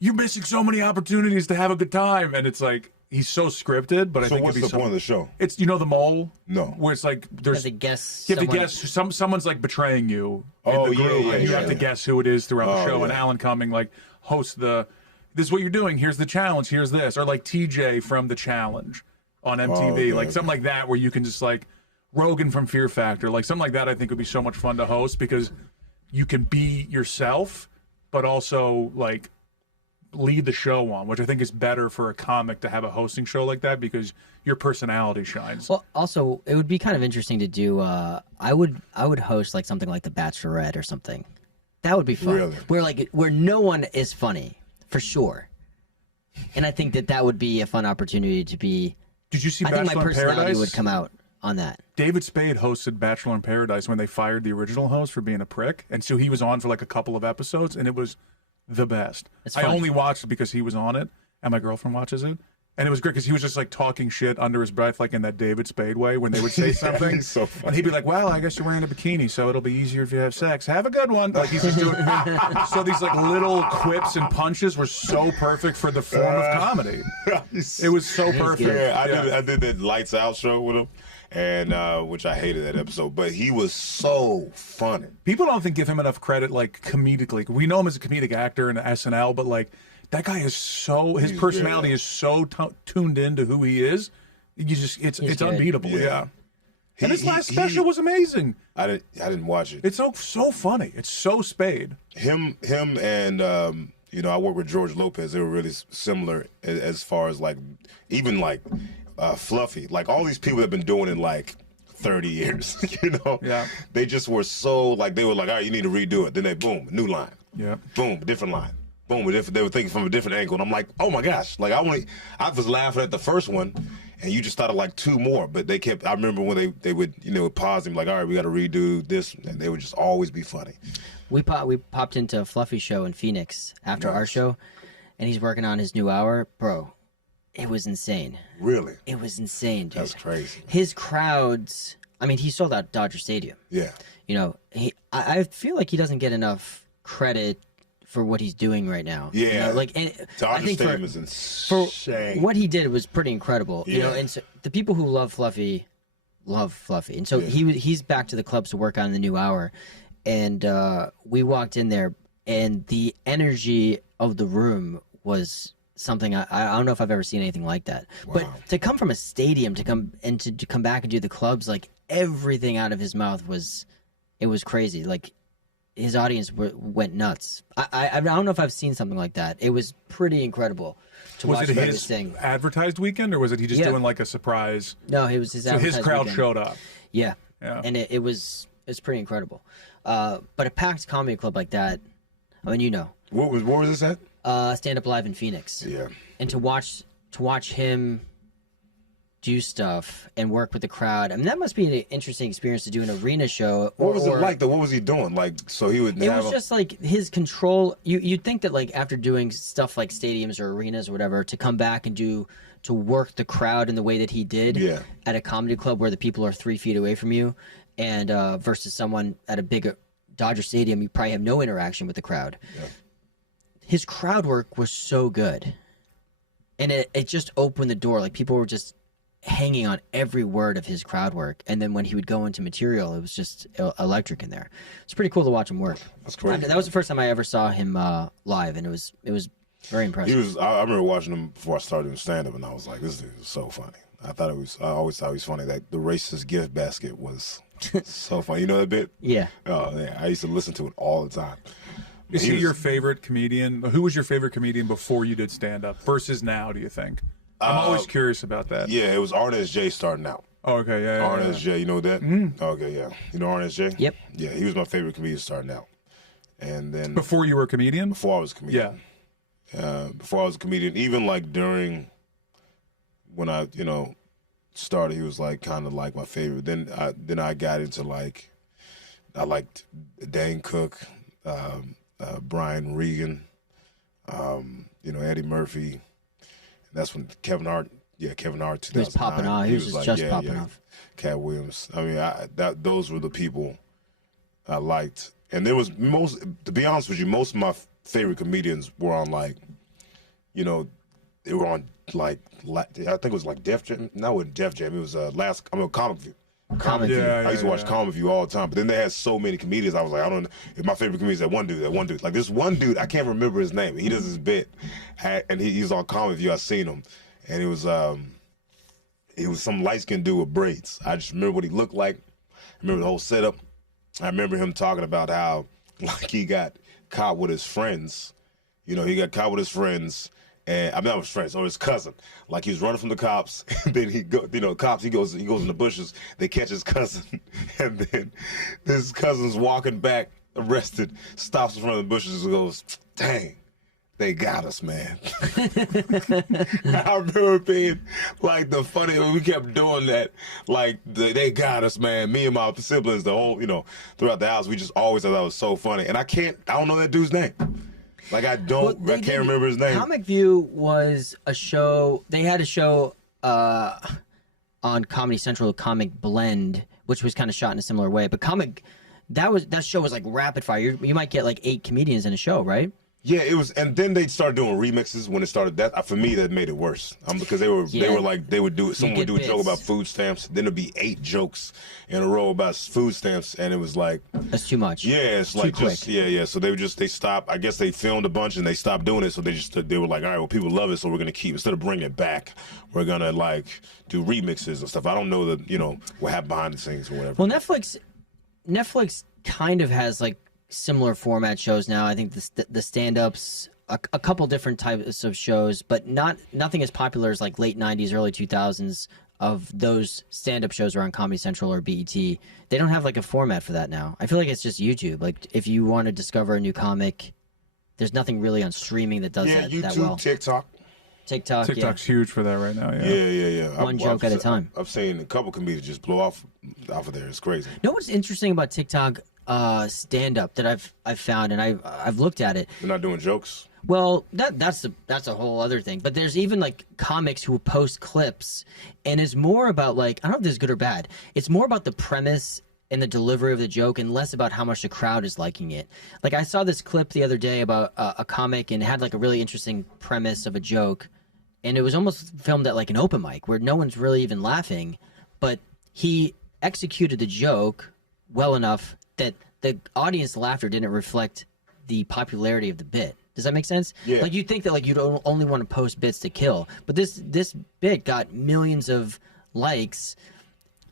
"You're missing so many opportunities to have a good time," and it's like. He's so scripted, but I think what's the point of the show? It's The Mole. No, where it's like there's you have to guess. You have to guess someone's like betraying you in the group, and you have to guess who it is throughout the show. And Alan Cumming hosts this is what you're doing. Here's the challenge. Here's this, or like TJ from The Challenge on MTV, something like that, where you can just like Rogan from Fear Factor, like something like that. I think would be so much fun to host, because you can be yourself, but also like. Lead the show on, which I think is better for a comic to have a hosting show like that, because your personality shines. Well, also it would be kind of interesting to do. I would host like something like The Bachelorette or something. That would be fun. Really? Where no one is funny for sure, and I think that would be a fun opportunity to be. Did you see I Bachelor think my in personality Paradise? would come out on that. David Spade hosted Bachelor in Paradise when they fired the original host for being a prick, and so he was on for like a couple of episodes, and it was the best. I only watched it because he was on it, and my girlfriend watches it, And it was great because he was just like talking shit under his breath, like in that David Spade way when they would say something. He's so funny. And he'd be like, well, I guess you're wearing a bikini, so it'll be easier if you have sex. Have a good one. Like he's just doing so these like little quips and punches were so perfect for the form of comedy. It was so perfect. Yeah, I did that Lights Out show with him, and which I hated that episode, but he was so funny. People don't give him enough credit, like comedically. We know him as a comedic actor in SNL, but like that guy is his personality is so tuned into who he is. It's unbeatable. Yeah. And his last special was amazing. I didn't watch it. It's so funny. It's so Spade. Him and I work with George Lopez. They were really similar as far as like even like Fluffy. Like all these people that have been doing it like 30 years, Yeah. They just were so like they were like, all right, you need to redo it. Then they boom, new line. Yeah. Boom, different line. Boom, they were thinking from a different angle, and I'm like, oh my gosh, like I was laughing at the first one, and you just thought of like two more, but they kept. I remember when they would pause and be like, all right, we got to redo this, and they would just always be funny. We popped into a Fluffy show in Phoenix after our show, and he's working on his new hour, bro. It was insane. Really? It was insane, dude. That's crazy. His crowds. I mean, he sold out Dodger Stadium. Yeah. I feel like he doesn't get enough credit for what he's doing right now. Yeah. I think Stadium is insane. For what he did was pretty incredible. Yeah. And so the people who love Fluffy. And so he's back to the clubs to work on the new hour. And we walked in there, and the energy of the room was something I don't know if I've ever seen anything like that. Wow. But to come from a stadium to come back and do the clubs, like everything out of his mouth was crazy. Like his audience went nuts. I don't know if I've seen something like that. It was pretty incredible to watch him sing. Advertised weekend, or was it he just doing like a surprise? No, it was his. So his crowd weekend. showed up. Yeah. And it was pretty incredible. But a packed comedy club like that, I mean, What was this at? Stand Up Live in Phoenix. Yeah. And to watch him do stuff and work with the crowd. I mean, that must be an interesting experience to do an arena show. What was it like though? What was he doing? Like, so he would. It was just like his control. You'd think that like after doing stuff like stadiums or arenas or whatever, to come back and to work the crowd in the way that he did at a comedy club where the people are 3 feet away from you, and versus someone at a big Dodger Stadium, you probably have no interaction with the crowd. Yeah. His crowd work was so good, and it just opened the door. Like people were just hanging on every word of his crowd work, and then when he would go into material, it was just electric in there. It's pretty cool to watch him work. That's crazy. That was the first time I ever saw him live, and it was very impressive. I remember watching him before I started doing stand-up, and I was like, this dude is so funny. I always thought he was funny. That the racist gift basket was so funny. You know that bit? Yeah. Oh man, I used to listen to it all the time. Is he your favorite comedian? Who was your favorite comedian before you did stand-up versus now, do you think? I'm always curious about that. Yeah, it was Arnez J starting out. Oh, okay, yeah. Arnez J, you know that? Mm. Okay, yeah. You know Arnez J? Yep. Yeah, he was my favorite comedian starting out. And then Before you were a comedian? before I was a comedian. Yeah. Before I was a comedian, even like during when I, started, he was like kind of like my favorite. Then I got into like I liked Dane Cook, Brian Regan, Eddie Murphy. That's when Kevin Hart. Yeah, Kevin Hart. 2009. He was popping off. He was just popping off. Cat Williams. I mean, those were the people I liked. And there was to be honest with you, most of my favorite comedians were on like, they were on like, I think it was like Def Jam. No, it wasn't Def Jam. It was Comic View. Comic View. I used to watch Comic View all the time, but then they had so many comedians. I was like, I don't know if my favorite comedian is that one dude. Like this one dude, I can't remember his name. He does his bit, and he's on Comic View. I seen him, and it was some light skinned dude with braids. I just remember what he looked like. I remember the whole setup. I remember him talking about how like he got caught with his friends. He got caught with his friends. And I'm not his friends, or his cousin. Like he was running from the cops, and then he cops. He goes in the bushes. They catch his cousin, and then this cousin's walking back, arrested, stops in front of the bushes, and goes, "Dang, they got us, man." I remember being like the funny. We kept doing that, like they got us, man. Me and my siblings, the whole, throughout the house, we just always thought that was so funny. And I don't know that dude's name. Like I They can't remember his name. Comic View was a show. They had a show on Comedy Central, Comic Blend, which was kind of shot in a similar way. But that show was like rapid fire. You might get like 8 comedians in a show, right? Yeah, it was, and then they started doing remixes when it started. That for me, that made it worse. Because they were like someone would do a joke about food stamps, then it'd be 8 jokes in a row about food stamps, and it was like that's too much. Yeah, it's too like quick. So they stopped. I guess they filmed a bunch and they stopped doing it. So they were like, all right, well, people love it, so we're gonna keep instead of bringing it back, we're gonna like do remixes and stuff. I don't know what happened behind the scenes or whatever. Well, Netflix kind of has like similar format shows now. I think the stand-ups, a couple different types of shows, but nothing as popular as like late 90s, early 2000s of those stand-up shows are on Comedy Central or BET. They don't have like a format for that now. I feel like it's just YouTube. Like if you want to discover a new comic, there's nothing really on streaming that does YouTube, that well. TikTok. TikTok's huge for that right now. Yeah. One joke at a time. I've seen a couple comedians just blow off of there. It's crazy. You know what's interesting about TikTok stand-up that I've found, and I've looked at it. They're not doing jokes. Well, that's a whole other thing. But there's even like comics who post clips, and it's more about like, I don't know if this is good or bad. It's more about the premise and the delivery of the joke, and less about how much the crowd is liking it. Like I saw this clip the other day about a comic, and it had like a really interesting premise of a joke, and it was almost filmed at like an open mic where no one's really even laughing, but he executed the joke well enough that the audience laughter didn't reflect the popularity of the bit. Does that make sense? Yeah. Like you'd think that like you'd only want to post bits to kill, but this bit got millions of likes,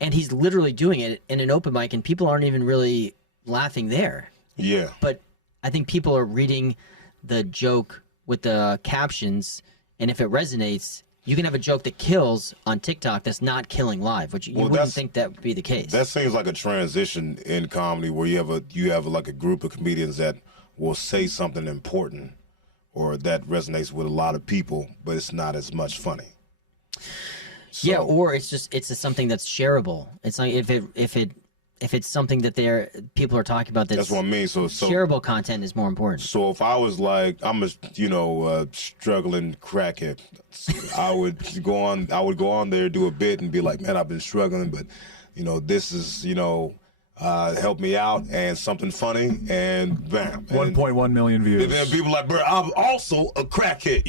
and he's literally doing it in an open mic, and people aren't even really laughing there. Yeah. But I think people are reading the joke with the captions, and if it resonates, you can have a joke that kills on TikTok that's not killing live, which you wouldn't think that would be the case. That seems like a transition in comedy where you have like a group of comedians that will say something important or that resonates with a lot of people, but it's not as much funny. So, yeah, or it's just something that's shareable. It's like if it's something that people are talking about that's what I mean. So shareable content is more important. So if I was like, I'm a struggling crackhead, I would go on there, do a bit, and be like, man, I've been struggling, but this is help me out and something funny, and bam, 1.1 million views. And then people like, bro, I'm also a crackhead,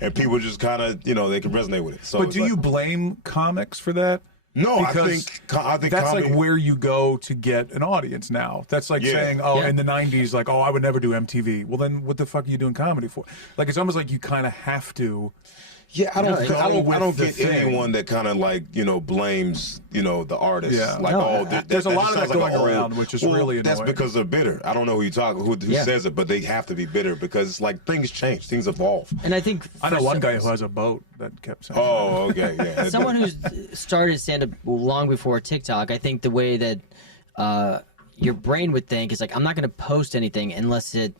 and people just kind of they can resonate with it. So, but do you blame comics for that? No, because I think that's comedy, like where you go to get an audience now. That's like saying, in the 90s, like, I would never do MTV. Well, then what the fuck are you doing comedy for? Like, it's almost like you kind of have to. Yeah, I don't get thing. anyone that kind of like blames the artist. Yeah, like there's a lot of that going around, which is really annoying. That's because they're bitter. I don't know who says it, but they have to be bitter because it's like things change, things evolve. And I think I know one guy who has a boat that kept saying. Oh, okay, yeah. Someone who's started stand-up long before TikTok. I think the way that your brain would think is like, I'm not going to post anything unless it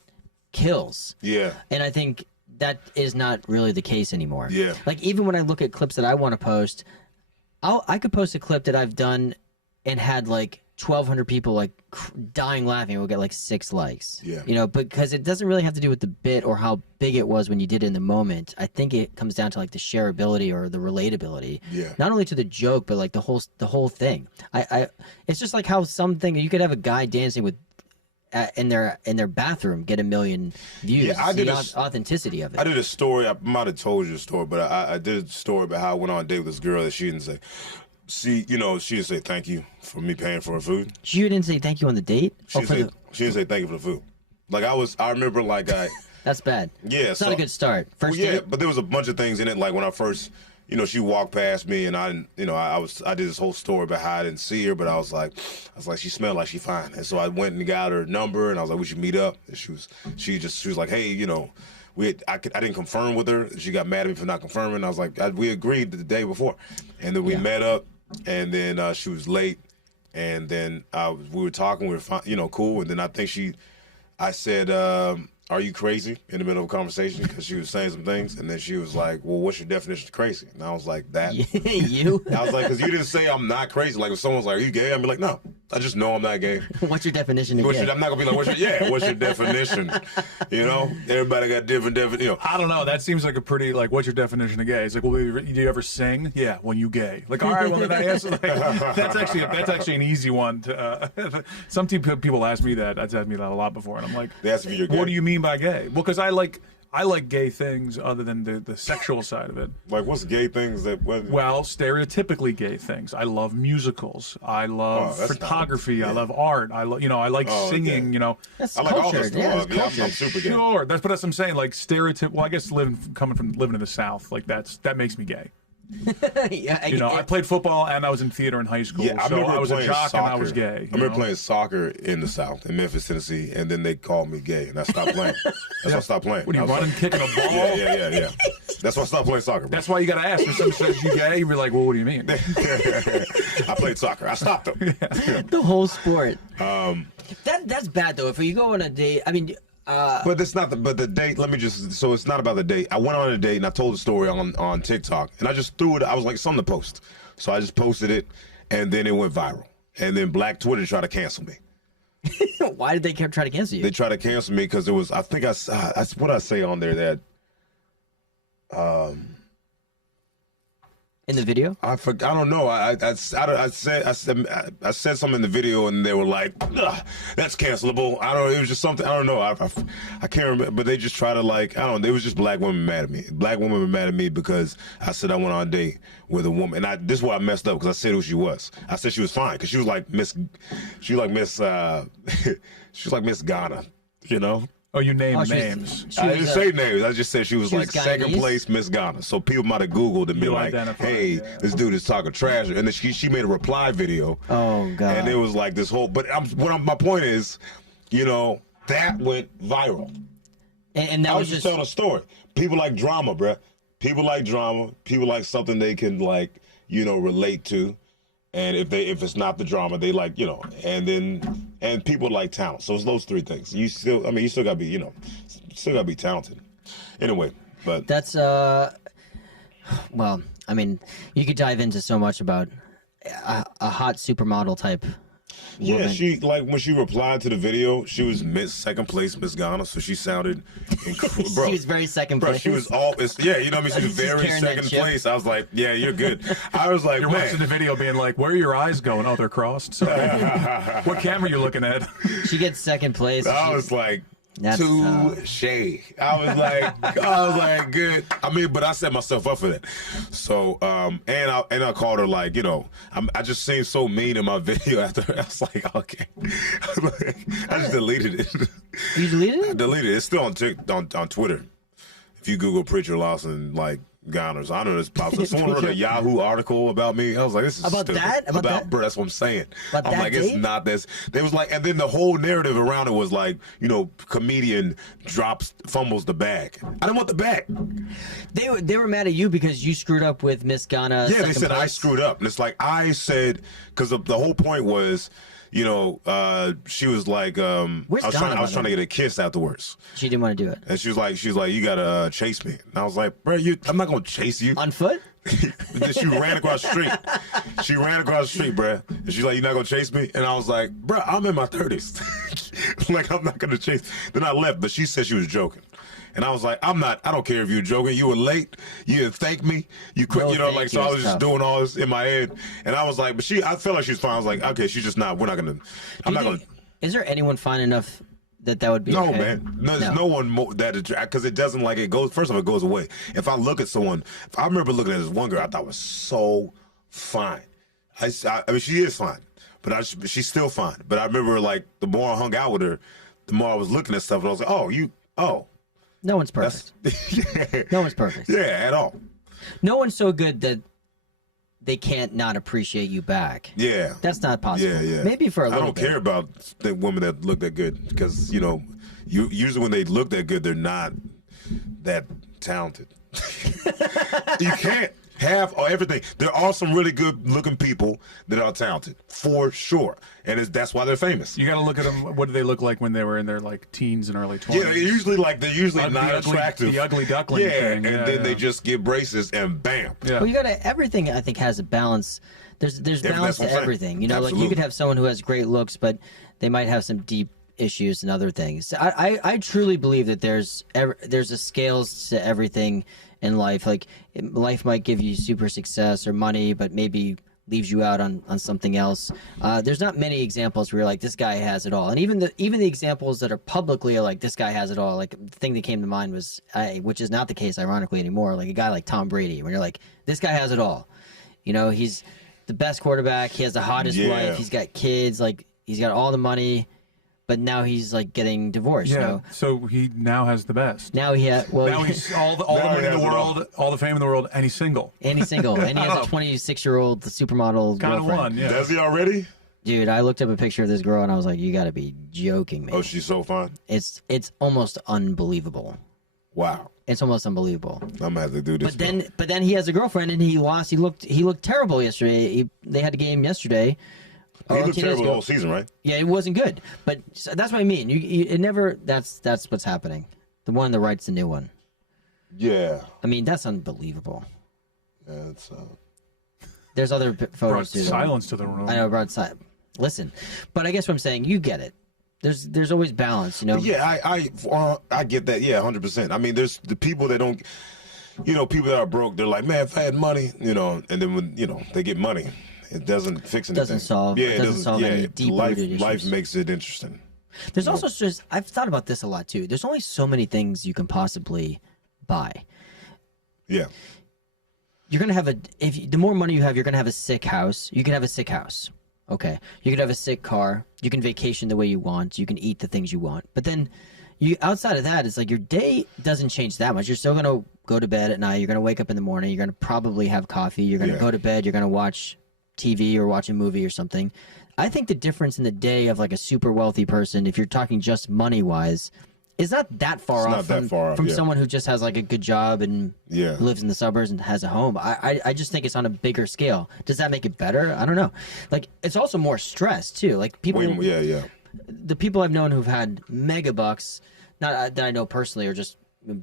kills. Yeah. And I think that is not really the case anymore. Yeah. Like even when I look at clips that I want to post, I could post a clip that I've done and had like 1,200 people like dying laughing. It will get like 6 likes. Yeah. Because it doesn't really have to do with the bit or how big it was when you did it in the moment. I think it comes down to like the shareability or the relatability. Yeah. Not only to the joke, but like the whole thing. It's just like how something you could have a guy dancing with. In their bathroom get 1 million views. Yeah, I did authenticity of it. I did a story. I might have told you a story, but I did a story about how I went on a date with this girl that she didn't say. She didn't say thank you for me paying for her food. You didn't say thank you on the date. She didn't say thank you for the food. Like I remember like That's bad. Yeah, it's not a good start. First date? But there was a bunch of things in it. Like when I first. She walked past me, and I didn't. I did this whole story about how I didn't see her, but I was like, she smelled like she fine, and so I went and got her number, and I was like, we should meet up. And she was like, hey, I didn't confirm with her. She got mad at me for not confirming. I was like, we agreed the day before, and then we met up, and then she was late, and then we were talking, we were fine, cool, and then I think I said. Are you crazy in the middle of a conversation? Because she was saying some things, and then she was like, well, what's your definition of crazy? And I was like, that. You? I was like, because you didn't say I'm not crazy. Like if someone's like, are you gay? I'd be like, no, I just know I'm not gay. What's your definition of gay? I'm not gonna be like, what's your definition? You know, everybody got different definitions. You know, I don't know. That seems like a pretty like. What's your definition of gay? It's like, well, do you ever sing? Yeah, when you gay. Like, all right, well then I answer. Like, that's actually an easy one. To some people ask me that. That's asked me that a lot before, and I'm like, they ask if you're gay. What do you mean by gay? Well, because I like gay things other than the sexual side of it. Like, what's gay things that? Well, stereotypically gay things. I love musicals. I love photography. I love art. I like singing. Okay. You know, That's I like all culture. this Yeah, stuff. it's culture. I'm super gay. sure. That's what I'm saying. Like stereotype. Well, I guess coming from living in the South, like that makes me gay. Yeah, I played football and I was in theater in high school. Yeah, I so remember I was a playing jock soccer. and I was gay. I remember playing soccer in the South, in Memphis, Tennessee, and then they called me gay, and I stopped playing. That's why I stopped playing. What are you running, kicking a ball? Yeah. That's why I stopped playing soccer. Bro. That's why you got to ask. If someone says you gay, you're like, well, what do you mean? I played soccer. I stopped them. The whole sport. That's bad though. If you go on a date, I mean. But it's not the date. Let me just. So it's not about the date. I went on a date and I told the story on TikTok, and I just threw it. I was like, something to post. So I just posted it, and then it went viral. And then Black Twitter tried to cancel me. Why did they try to cancel you? They tried to cancel me because it was. I think that's what I say on there that. In the video? I don't know. I said something in the video, and they were like, "That's cancelable." I don't. It was just something. I don't know. I can't remember. But they just try to like. I don't know. It was just black women mad at me. Black women were mad at me because I said I went on a date with a woman, and this is why I messed up because I said who she was. I said she was fine because she was like Miss. She was like Miss. She was like Miss Ghana. You know. Oh, you named names. I didn't say names. I just said she was like Guyanese? second place Miss Ghana. So people might have Googled and been like, hey, this dude is talking trash. And then she made a reply video. Oh, God. And it was like this whole, but my point is, that went viral. And that I was was just telling a story. People like drama, bruh. People like drama. People like something they can relate to. And if it's not the drama, they like, and people like talent. So it's those three things. You still gotta be, still gotta be talented. Anyway, but that's well, I mean, you could dive into so much about a hot supermodel type. Yeah, woman. she when she replied to the video, she was second place Miss Ghana, so she sounded incredible. She was very second place. She was she was very second place. I was like, yeah, you're good. I was like, you're watching the video being like, where are your eyes going? Oh, they're crossed. So what camera you looking at? She gets second place. I was like, touche. I was like, good. I mean, but I set myself up for that. So, and I called her like, I just seemed so mean in my video after. I was like, okay. I just deleted it. You deleted it? I deleted it. It's still on Twitter. If you Google Preacher Lawson, like Goners, I know this pops up. Someone wrote a Yahoo article about me. I was like, this is about stupid. that. About that? Bro, that's what I'm saying. About I'm that like, date? it's not this. They was like, and then the whole narrative around it was like, comedian fumbles the bag. I didn't want the bag. They were mad at you because you screwed up with Miss Ghana. Yeah, they said place. I screwed up, and it's like I said because the whole point was. She was like, I was trying to get a kiss afterwards. She didn't want to do it. And she was like, you gotta chase me. And I was like, bro, I'm not gonna chase you. On foot? She ran across the street. She ran across the street, bro. And she's like, you're not gonna chase me? And I was like, bro, I'm in my 30s. Like, I'm not gonna chase. Then I left, but she said she was joking. And I was like, I don't care if you're joking. You were late. You didn't thank me. You quit, so I was just doing all this in my head. And I was like, but I felt like she was fine. I was like, okay, she's just not, we're not going to, I'm not going to. Is there anyone fine enough that would be No, okay? man. No, there's no one because it doesn't it goes, first of all, it goes away. If I look at someone, I remember looking at this one girl I thought was so fine. I mean, she is fine, but she's still fine. But I remember like the more I hung out with her, the more I was looking at stuff and I was like, No one's perfect. No one's perfect. Yeah, at all. No one's so good that they can't not appreciate you back. Yeah. That's not possible. Yeah. Maybe for a little bit. I don't care about the women that look that good because, usually when they look that good, they're not that talented. You can't have everything. There are some really good looking people that are talented, for sure. And that's why they're famous. You got to look at them. What do they look like when they were in their like teens and early 20s? Yeah, they're usually not attractive. The ugly duckling thing. And then they just get braces and bam. Yeah. Well, everything I think has a balance. There's that's balance what to I'm saying. everything. You know, like you could have someone who has great looks, but they might have some deep issues and other things. I truly believe that there's a scales to everything in life. Like life might give you super success or money, but maybe leaves you out on something else. There's not many examples where you're like, this guy has it all. And even the examples that are publicly like, this guy has it all. Like the thing that came to mind was, which is not the case ironically anymore, like a guy like Tom Brady, when you're like, this guy has it all. You know, he's the best quarterback. He has the hottest wife. He's got kids. Like he's got all the money. But now he's like getting divorced. Yeah, you know? so he now has the best. Now he has. Well, Now he's all the money in the world, all the fame in the world, and he's single. and he's single, and he has a 26-year-old supermodel Kind of girlfriend. one, yeah. Does he already? Dude, I looked up a picture of this girl, and I was like, "You got to be joking me." Oh, she's so fine. It's almost unbelievable. Wow. It's almost unbelievable. I'm gonna have to do this. But then he has a girlfriend, and he lost. He looked terrible yesterday. They had a game yesterday. He looked terrible the whole season, right? Yeah, it wasn't good. But that's what I mean. It never. That's what's happening. The one on the right's the new one. Yeah. I mean, that's unbelievable. Yeah, it's There's other Brought photos too. silence to the room. I know, brought silence. Listen, but I guess what I'm saying, you get it. There's always balance, you know. Yeah, I get that. Yeah, 100%. I mean, there's the people that don't, people that are broke. They're like, man, if I had money, and then when they get money, it doesn't fix anything. Doesn't solve. Yeah, it doesn't solve any deep-rooted issues. Life makes it interesting. There's also just, I've thought about this a lot too. There's only so many things you can possibly buy. Yeah. You're gonna have the more money you have, you're gonna have a sick house. You can have a sick house. Okay. You can have a sick car. You can vacation the way you want. You can eat the things you want. But then outside of that, it's like your day doesn't change that much. You're still gonna go to bed at night. You're gonna wake up in the morning. You're gonna probably have coffee. You're gonna go to bed. You're gonna watch TV or watch a movie or something. I think the difference in the day of like a super wealthy person, if you're talking just money wise, is not that far off from someone who just has like a good job and lives in the suburbs and has a home. I just think it's on a bigger scale. Does that make it better? I don't know. Like it's also more stress too. Like people, the people I've known who've had mega bucks, not that I know personally or just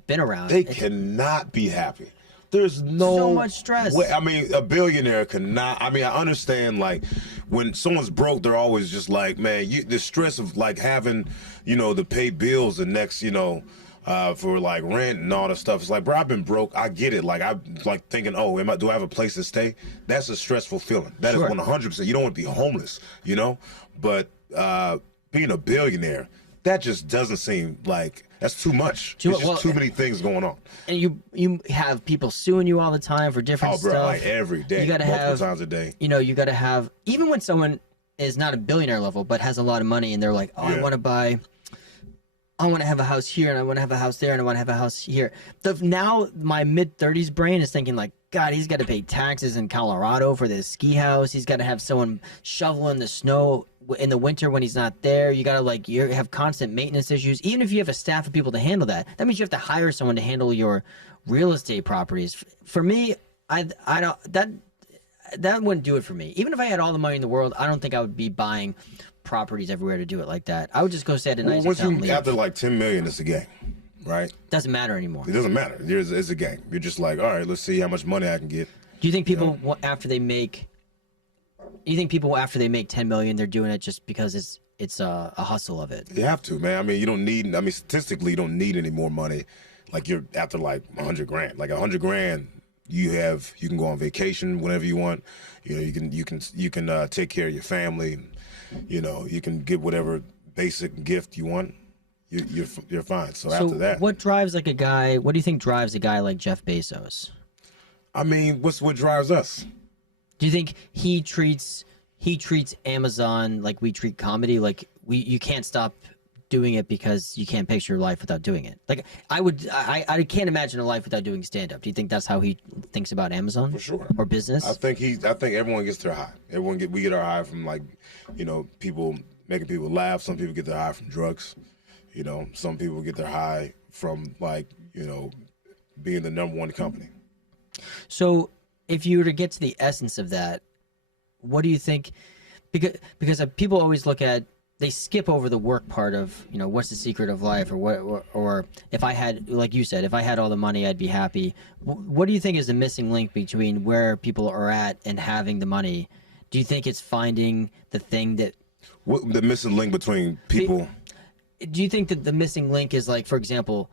been around, they cannot be happy. There's so much stress. I mean, a billionaire cannot. I mean, I understand, like, when someone's broke, they're always just like, man, the stress of, like, having, to pay bills the next, for, like, rent and all that stuff. It's like, bro, I've been broke. I get it. Like, I'm, like, thinking, oh, do I have a place to stay? That's a stressful feeling. That is 100%. You don't want to be homeless, But being a billionaire, that just doesn't seem like... That's too much. There's just too many things going on. And you have people suing you all the time for different stuff. Like every day, multiple times a day. You got to have, even when someone is not a billionaire level but has a lot of money and they're like, oh, I want to have a house here and I want to have a house there and I want to have a house here. Now my mid-30s brain is thinking like, God, he's got to pay taxes in Colorado for this ski house. He's got to have someone shoveling the snow in the winter when he's not there. You got to you have constant maintenance issues. Even if you have a staff of people to handle that, that means you have to hire someone to handle your real estate properties. For me, I don't, that wouldn't do it for me. Even if I had all the money in the world, I don't think I would be buying properties everywhere to do it like that. I would just go stay at a nice hotel and leave. After like 10 million, it's a game, right? Doesn't matter anymore. It doesn't matter. It's a game. You're just like, all right, let's see how much money I can get. Do you think people after they make 10 million, they're doing it just because it's a hustle of it? You have to, man. I mean, you don't need. I mean, statistically, you don't need any more money. Like you're after like 100 grand. Like 100 grand, you can go on vacation whenever you want. You can take care of your family. You can get whatever basic gift you want. You're fine. So after that, what drives like a guy? What do you think drives a guy like Jeff Bezos? I mean, what drives us? Do you think he treats Amazon like we treat comedy? Like you can't stop doing it because you can't picture your life without doing it. Like I can't imagine a life without doing stand-up. Do you think that's how he thinks about Amazon? For sure. Or business? I think everyone gets their high. We get our high from like, people making people laugh. Some people get their high from drugs. Some people get their high from like, being the number one company. So if you were to get to the essence of that, what do you think? Because people always they skip over the work part of, what's the secret of life, or if I had, like you said, if I had all the money, I'd be happy. What do you think is the missing link between where people are at and having the money Do you think it's finding the thing that? What, the missing link between people? Do you think that the missing link is like, for example,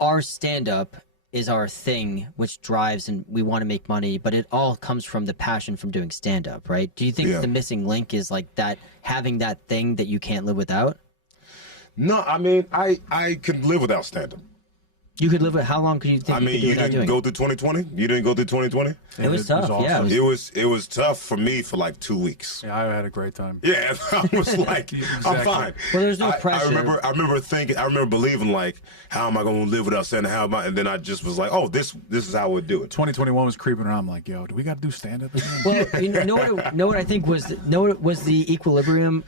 our stand-up is our thing, which drives and we want to make money, but it all comes from the passion from doing stand-up, right? Do you think the missing link is like that, having that thing that you can't live without? No, I mean, I could live without stand-up. You could live with, how long could you think I mean, you didn't go through 2020? You didn't go through 2020? It was tough, awesome. yeah. It was tough for me for like 2 weeks. Yeah, I had a great time. Yeah, I was like, I'm fine. Well, there's no pressure. I remember believing like, how am I going to live without stand up? How am I? And then I just was like, oh, this is how we'd do it. 2021 was creeping around. I'm like, yo, do we got to do stand up again? Well, you know what I think was the equilibrium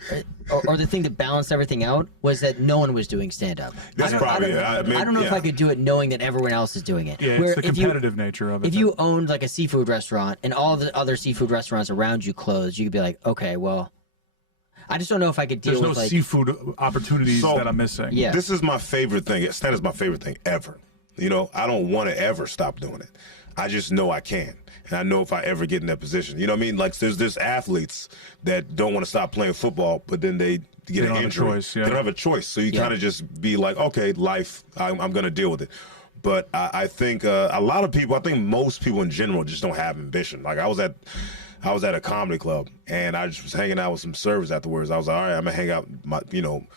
or the thing that balanced everything out was that no one was doing stand up. That's probably it. I don't know if I could do it knowing that everyone else is doing it. Yeah, it's the competitive nature of it. If you owned like a seafood restaurant and all the other seafood restaurants around you closed, you could be like, okay, well, I just don't know if I could deal with There's no seafood opportunities that I'm missing. Yeah. This is my favorite thing. Stand is my favorite thing ever. You know, I don't want to ever stop doing it. I just know I can. And I know if I ever get in that position. You know what I mean? Like there's athletes that don't want to stop playing football, but then they get an injury. They don't have a choice. So you kind of just be like, okay, life, I'm going to deal with it. But I think a lot of people, I think most people in general just don't have ambition. Like I was at a comedy club and I just was hanging out with some servers afterwards. I was like, all right, I'm gonna hang out,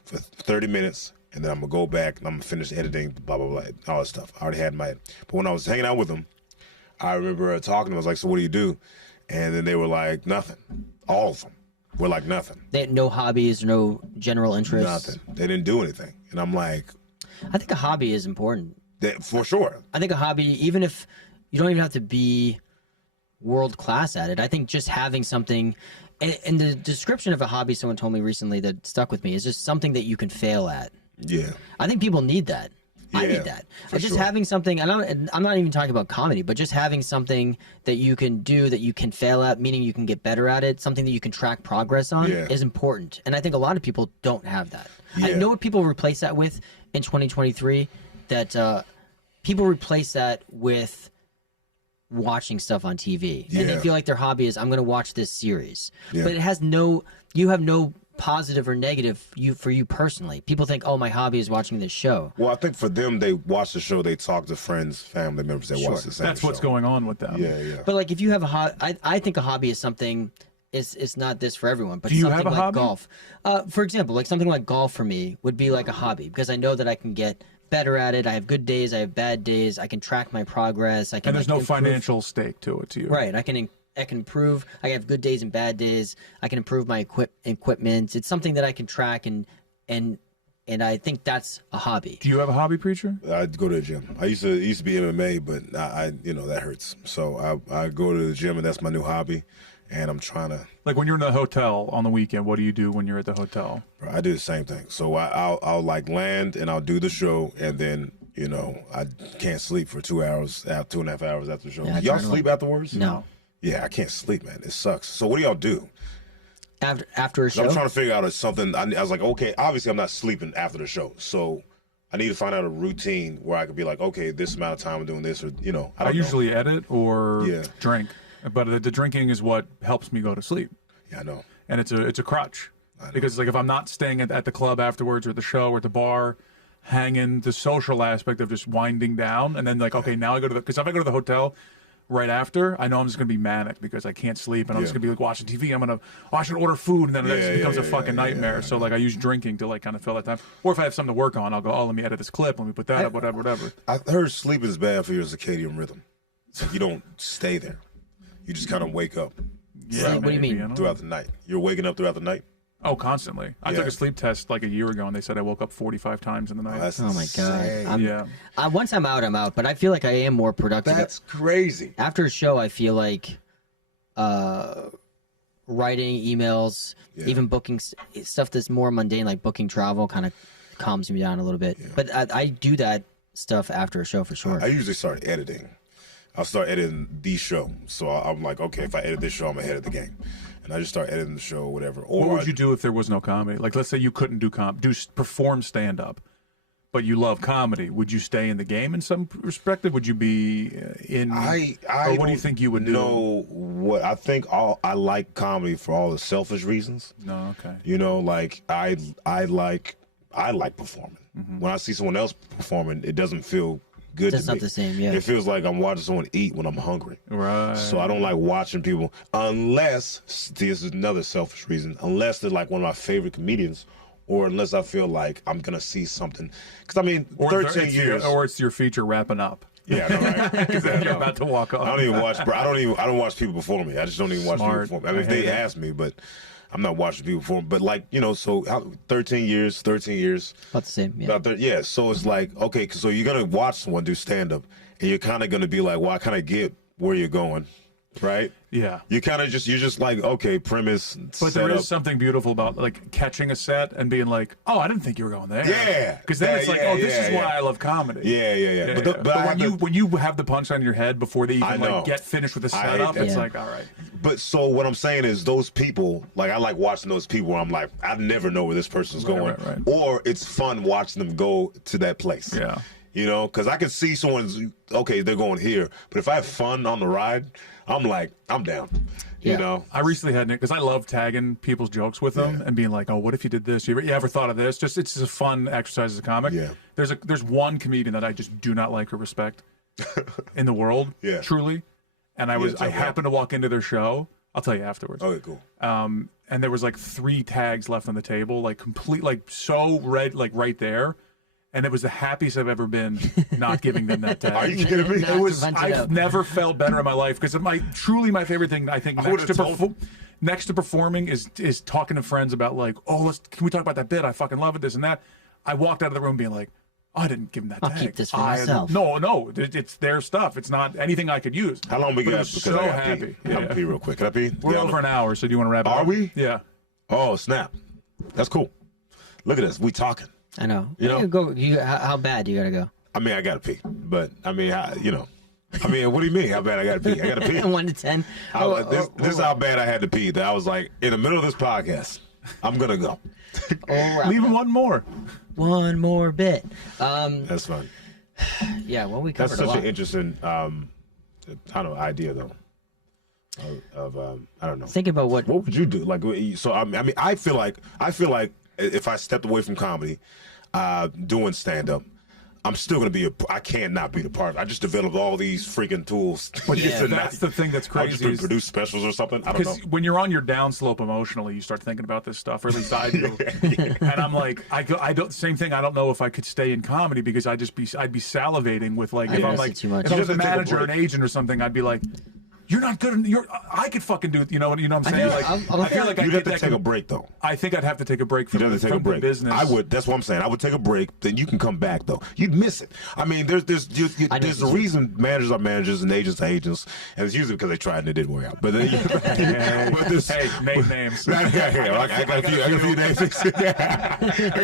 for 30 minutes and then I'm gonna go back and I'm gonna finish editing, blah blah blah, all that stuff. I already had in my head. But when I was hanging out with them, I remember talking to them. I was like, so what do you do? And then they were like, nothing. All of them were like, nothing. They had no hobbies, no general interests. Nothing. They didn't do anything. And I'm like, I think a hobby is important. For sure. I think a hobby, even if you don't even have to be world class at it, I think just having something, and the description of a hobby someone told me recently that stuck with me is just something that you can fail at. Yeah. I think people need that. Yeah, I need that. Just sure. having something, and I'm not even talking about comedy, but just having something that you can do that you can fail at, meaning you can get better at it, something that you can track progress on is important. And I think a lot of people don't have that. I know what people replace that with in 2023, that people replace that with watching stuff on TV. And they feel like their hobby is, I'm going to watch this series. But it has you have no positive or negative for you personally. People think, oh, my hobby is watching this show. Well, I think for them, they watch the show, they talk to friends, family members that watch the same That's show. what's going on with them. Yeah. But like if you have a hobby, I think a hobby is something, it's not this for everyone, but Do you something have a like hobby? golf. For example, like something like golf for me would be like a hobby because I know that I can get better at it. I have good days, I have bad days. I can track my progress. I can. And there's no improve. financial stake to it, to you. Right. I can improve. I have good days and bad days. I can improve my equipment. It's something that I can track and I think that's a hobby. Do you have a hobby, Preacher? I go to the gym. I used to be MMA, but I that hurts. So I go to the gym and that's my new hobby. And I'm trying to, like when you're in the hotel on the weekend, what do you do when you're at the hotel? I do the same thing. So I'll like land and I'll do the show and then I can't sleep for 2 hours, 2.5 hours after the show. Yeah, Y'all sleep afterwards? No. Yeah, I can't sleep, man. It sucks. So what do y'all do? After a show? I'm trying to figure out something. I was like, okay, obviously I'm not sleeping after the show. So I need to find out a routine where I could be like, okay, this amount of time I'm doing this, or I usually edit or Yeah. drink, but the drinking is what helps me go to sleep. Yeah, I know. And it's a crutch because like if I'm not staying at the club afterwards or the show or at the bar, hanging, the social aspect of just winding down, and then like, okay, now I go to because if I go to the hotel right after, I know I'm just gonna be manic because I can't sleep and I'm just gonna be like watching TV. I should order food, and then it just becomes a fucking nightmare. So like I use drinking to like kind of fill that time. Or if I have something to work on, I'll go, oh, let me edit this clip, let me put that up, whatever. I heard sleep is bad for your circadian rhythm. So you don't stay there. You just kind of wake up. Yeah, What do you mean? Throughout the night? You're waking up throughout the night? Oh, constantly. I took a sleep test like a year ago, and they said I woke up 45 times in the night. That's Oh my insane. God. Once I'm out, but I feel like I am more productive. That's crazy. After a show, I feel like writing emails, even booking stuff that's more mundane, like booking travel, kind of calms me down a little bit. But I do that stuff after a show for sure. I usually start editing. I'll start editing the show. So I'm like, okay, if I edit this show, I'm ahead of the game. And I just start editing the show or whatever. Or What would you do if there was no comedy? Like, let's say you couldn't perform stand-up, but you love comedy. Would you stay in the game in some perspective? Would you be in? Or what do you think you would do? No, what I think. I like comedy for all the selfish reasons. No, okay. You know, like I like performing. When I see someone else performing, it doesn't feel good That's to me. not the same, yeah. It feels like I'm watching someone eat when I'm hungry. Right. So I don't like watching people unless, this is another selfish reason, unless they're like one of my favorite comedians, or unless I feel like I'm going to see something. Because, I mean, Or 13 years. Or it's your feature wrapping up. Yeah, I know, right? Because then you're about to walk off. I don't even watch, bro. I don't watch people before me. I just don't even watch people Smart. before me. I mean, if they ask me, but I'm not watching people before me. But like, you know, so 13 years. About the same, yeah. Yeah, so it's like, okay, so you're going to watch someone do stand-up, and you're kind of going to be like, well, I kind of get where you're going, right? Yeah. You kind of you're just like, okay, premise, But there is something beautiful about like catching a set and being like, oh, I didn't think you were going there. Yeah. Because then it's like, Yeah, oh, this is yeah. why I love comedy. Yeah. But when you have the punchline in your head before they even know. like get finished with the I hate setup, that. it's Yeah. like, all right. But so what I'm saying is those people, like I like watching those people where I'm like, I never know where this person's going. right. Or it's fun watching them go to that place. Yeah. You know, because I can see someone's, okay, they're going here. But if I have fun on the ride, I'm like, I'm down. You Yeah. know? I recently had because I love tagging people's jokes with them and being like, "Oh, what if you did this? You ever thought of this?" Just it's just a fun exercise as a comic. Yeah. There's one comedian that I just do not like or respect in the world. Yeah. Truly, and I tell me. happened to walk into their show. I'll tell you afterwards. Okay, cool. And there was like 3 tags left on the table, like complete, like so red, like right there. And it was the happiest I've ever been not giving them that tag. Are you kidding me? Not It was. to vent it I've out. never felt better in my life because truly my favorite thing I think would've told- next to performing is talking to friends about like, oh, can we talk about that bit? I fucking love it, this and that. I walked out of the room being like, oh, I didn't give them that I'll tag. keep this for myself. No, it's their stuff. It's not anything I could use. How long we But got? I was Because so I got happy. pee. I'm Yeah. pee real quick. Can I pee? We're Yeah, over an hour, so do you want to wrap it Are up? we? Yeah. Oh, snap. That's cool. Look at us. We talking. I know. You know? How bad you gotta go? I mean, I got to pee. But, I mean, you know. I mean, what do you mean? How bad I got to pee? I got to pee. 1 to 10. This is how bad I had to pee. That I was like, in the middle of this podcast, I'm going to go. Leave one more. One more bit. That's fine. Yeah, well, we That's covered such a lot. an interesting, I don't know, idea, though. I don't know. Think about what What would you do? Like, so I mean, I feel like if I stepped away from comedy, doing stand up, I'm still gonna be I can't not be the part. I just developed all these freaking tools. But Yeah. that's the thing that's I'll just crazy. produce specials or something. I don't know. Because when you're on your downslope emotionally, you start thinking about this stuff, or at least I do. And I'm like, I don't. Same thing. I don't know if I could stay in comedy because I'd be salivating with like if I'm miss like it too much. if I was You a have to take a manager, an break. agent, or something, I'd be like, you're not good. I could fucking do it. You know what I'm saying? know, Like, I'm I feel like I You'd get have to that. take a break though. I think I'd have to take a break from, You'd have to take from a break. the business. I would. That's what I'm saying. I would take a break. Then you can come back though. You'd miss it. I mean, there's I know a what you reason managers are managers and agents are agents, and it's usually because they tried and it didn't work out. But then, but this, Hey, name names. I got a few names. I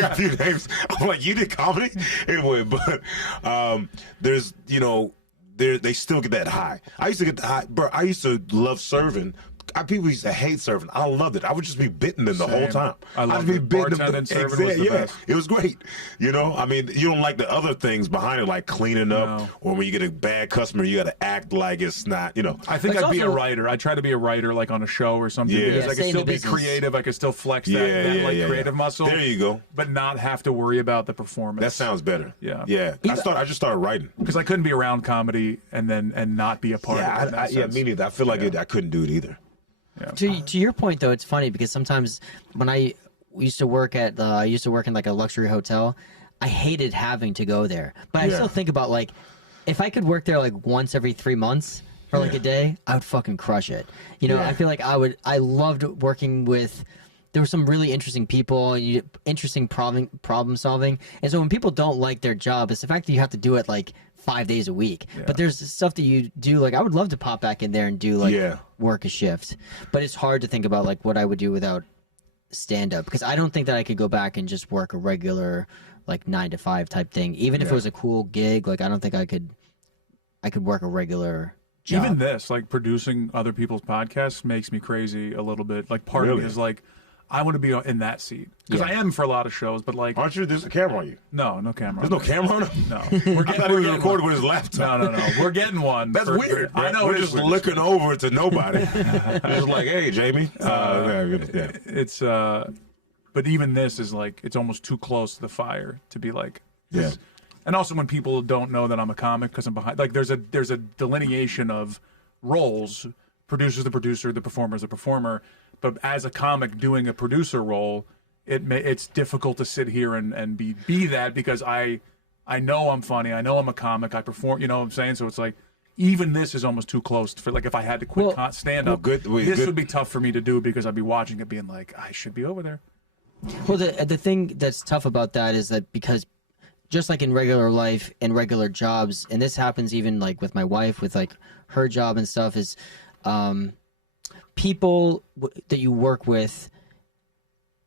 got a few names. I'm like, you did comedy anyway, but there's they still get that high. I used to get the high, bro. I used to love serving. People used to hate serving. I loved it. I would just be bitten them the whole Same. time. I loved I'd be it. bitten Bartending, serving was the best. It was great. You know, I mean, you don't like the other things behind it, like cleaning up, No. or when you get a bad customer, you got to act like it's not. You know, I think But I'd it's be a also- write I try to be a writer, like on a show or something, Yeah. because Yeah, I stay can in still the be business. creative. I can still flex that creative muscle. There you go. But not have to worry about the performance. That sounds better. Yeah. yeah. I just started writing. Because I couldn't be around comedy and not be a part of it. In that sense. Me neither. I feel like I couldn't do it either. To your point though, it's funny because sometimes when I used to work in like a luxury hotel, I hated having to go there. But I Yeah. still think about like if I could work there like once every 3 months for like a day, I would fucking crush it. You know, Yeah. I feel like I loved working with there were some really interesting people, interesting problem solving. And so when people don't like their job, it's the fact that you have to do it like 5 days a week. But there's stuff that you do like I would love to pop back in there and do like work a shift. But it's hard to think about like what I would do without stand up because I don't think that I could go back and just work a regular like 9 to 5 type thing. Even if it was a cool gig, like I don't think I could work a regular job. Even this, like producing other people's podcasts, makes me crazy a little bit. Like part of me Really? is like, I want to be in that seat because Yeah. I am for a lot of shows, but like, Aren't you? There's a camera on you. no camera. There's no camera on him? No, I thought he was recording with his laptop. No. We're getting one. That's weird. I know. We're it is just weird. looking over to nobody. Just like, hey, Jamie. Yeah. It's but even this is like it's almost too close to the fire to be like. Yeah. And also when people don't know that I'm a comic because I'm behind, like there's a delineation of roles. Producer's the producer, the performer's the performer. But as a comic doing a producer role, it's difficult to sit here and be that because I know I'm funny, I know I'm a comic, I perform, you know what I'm saying? So it's like even this is almost too close for like if I had to quit stand up, this would be tough for me to do because I'd be watching it being like I should be over there. Well, the thing that's tough about that is that because just like in regular life and regular jobs, and this happens even like with my wife with like her job and stuff is people that you work with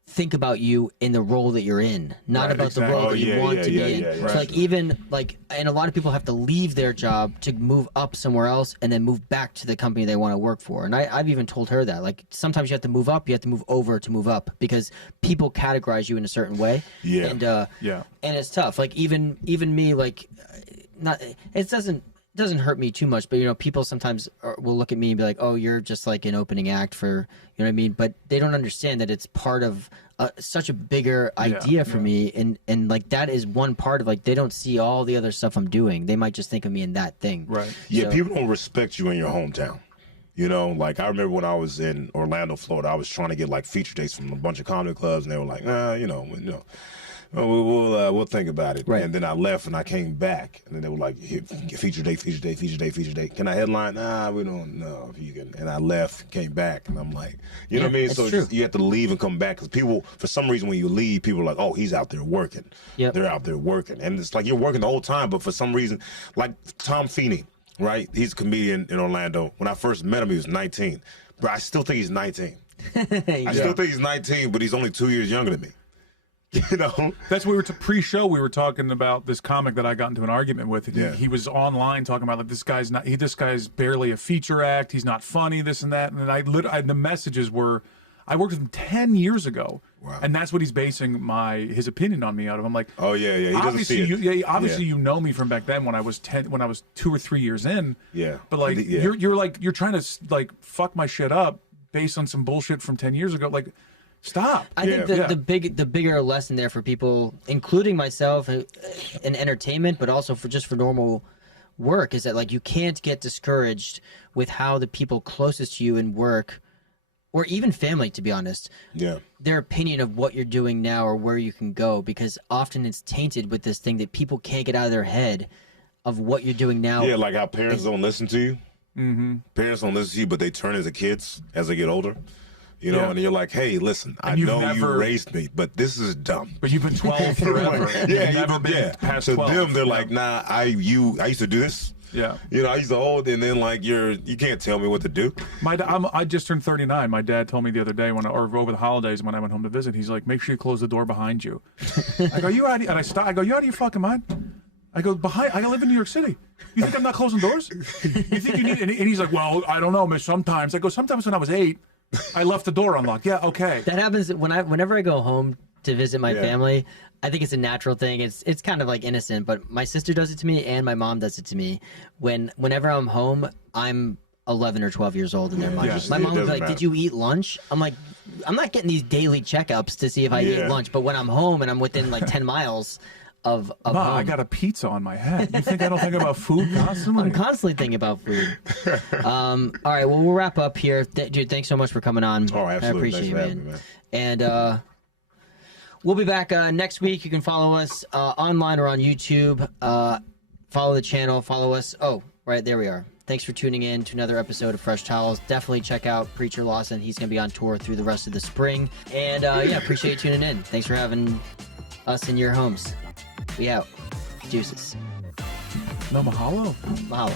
think about you in the role that you're in, not about the role that you want to be in. So like even like, and a lot of people have to leave their job to move up somewhere else and then move back to the company they want to work for. And I've even told her that like sometimes you have to move up, you have to move over to move up because people categorize you in a certain way. Yeah. And and it's tough. Like even me, like not it doesn't hurt me too much, but you know, people sometimes will look at me and be like, "Oh, you're just like an opening act for," you know what I mean? But they don't understand that it's part of such a bigger idea for me, and like that is one part of like they don't see all the other stuff I'm doing. They might just think of me in that thing. Right. Yeah, So, people don't respect you in your hometown. You know, like I remember when I was in Orlando, Florida, I was trying to get like feature dates from a bunch of comedy clubs, and they were like, we'll think about it. Right. And then I left and I came back, and then they were like, here, feature date. Can I headline? Nah, we don't know if you can. And I left, came back, and I'm like, you know what I mean? So true. you have to leave and come back because people, for some reason, when you leave, people are like, oh, he's out there working. Yep. They're out there working, and it's like you're working the whole time, but for some reason, like Tom Feeney, right? He's a comedian in Orlando. When I first met him, he was 19, but I still think he's 19. I still think he's 19, but he's only 2 years younger than me. You know, that's what we were pre-show. We were talking about this comic that I got into an argument with. He was online talking about like this guy's barely a feature act. He's not funny, this and that. And the messages were, I worked with him 10 years ago, and that's what he's basing his opinion on me out of. I'm like, oh yeah, he doesn't see it. Obviously, you know me from back then when I was 2 or 3 years in. Yeah, but like you're trying to like fuck my shit up based on some bullshit from 10 years ago. Like, stop. I think the bigger lesson there for people, including myself, in entertainment, but also for normal work, is that like you can't get discouraged with how the people closest to you in work, or even family, to be honest, their opinion of what you're doing now or where you can go, because often it's tainted with this thing that people can't get out of their head of what you're doing now. Yeah, like how parents don't listen to you. Mm-hmm. Parents don't listen to you, but they turn into kids as they get older. You know, and you're like, hey, listen, I know you raised me, but this is dumb. But you've been 12 forever. Past to 12. them, they're like, nah, I used to do this. Yeah. You know, I used to hold, and then like you can't tell me what to do. I just turned 39. My dad told me the other day over the holidays when I went home to visit, he's like, make sure you close the door behind you. I go, you out of, and I stop. I go, you out of your fucking mind? I go, I live in New York City. You think I'm not closing doors? You think you need? And he's like, well, I don't know, miss. Sometimes. I go, sometimes when I was 8. I left the door unlocked. Yeah, okay. That happens whenever I go home to visit my family. I think it's a natural thing. It's kind of like innocent, but my sister does it to me and my mom does it to me. Whenever I'm home, I'm 11 or 12 years old in their mind. My mom would be like, "Did you eat lunch?" I'm like, I'm not getting these daily checkups to see if I ate lunch, but when I'm home and I'm within like 10 miles of Ma, home, I got a pizza on my head. You think I don't think about food constantly? I'm constantly thinking about food. All right, well, we'll wrap up here. Dude, thanks so much for coming on. Oh, absolutely. I appreciate Thanks you, for man. having me, And we'll be back next week. You can follow us online or on YouTube. Follow the channel. Follow us. Oh, right, there we are. Thanks for tuning in to another episode of Fresh Towels. Definitely check out Preacher Lawson. He's going to be on tour through the rest of the spring. And appreciate you tuning in. Thanks for having us in your homes. We out. Deuces. No, mahalo. Mahalo.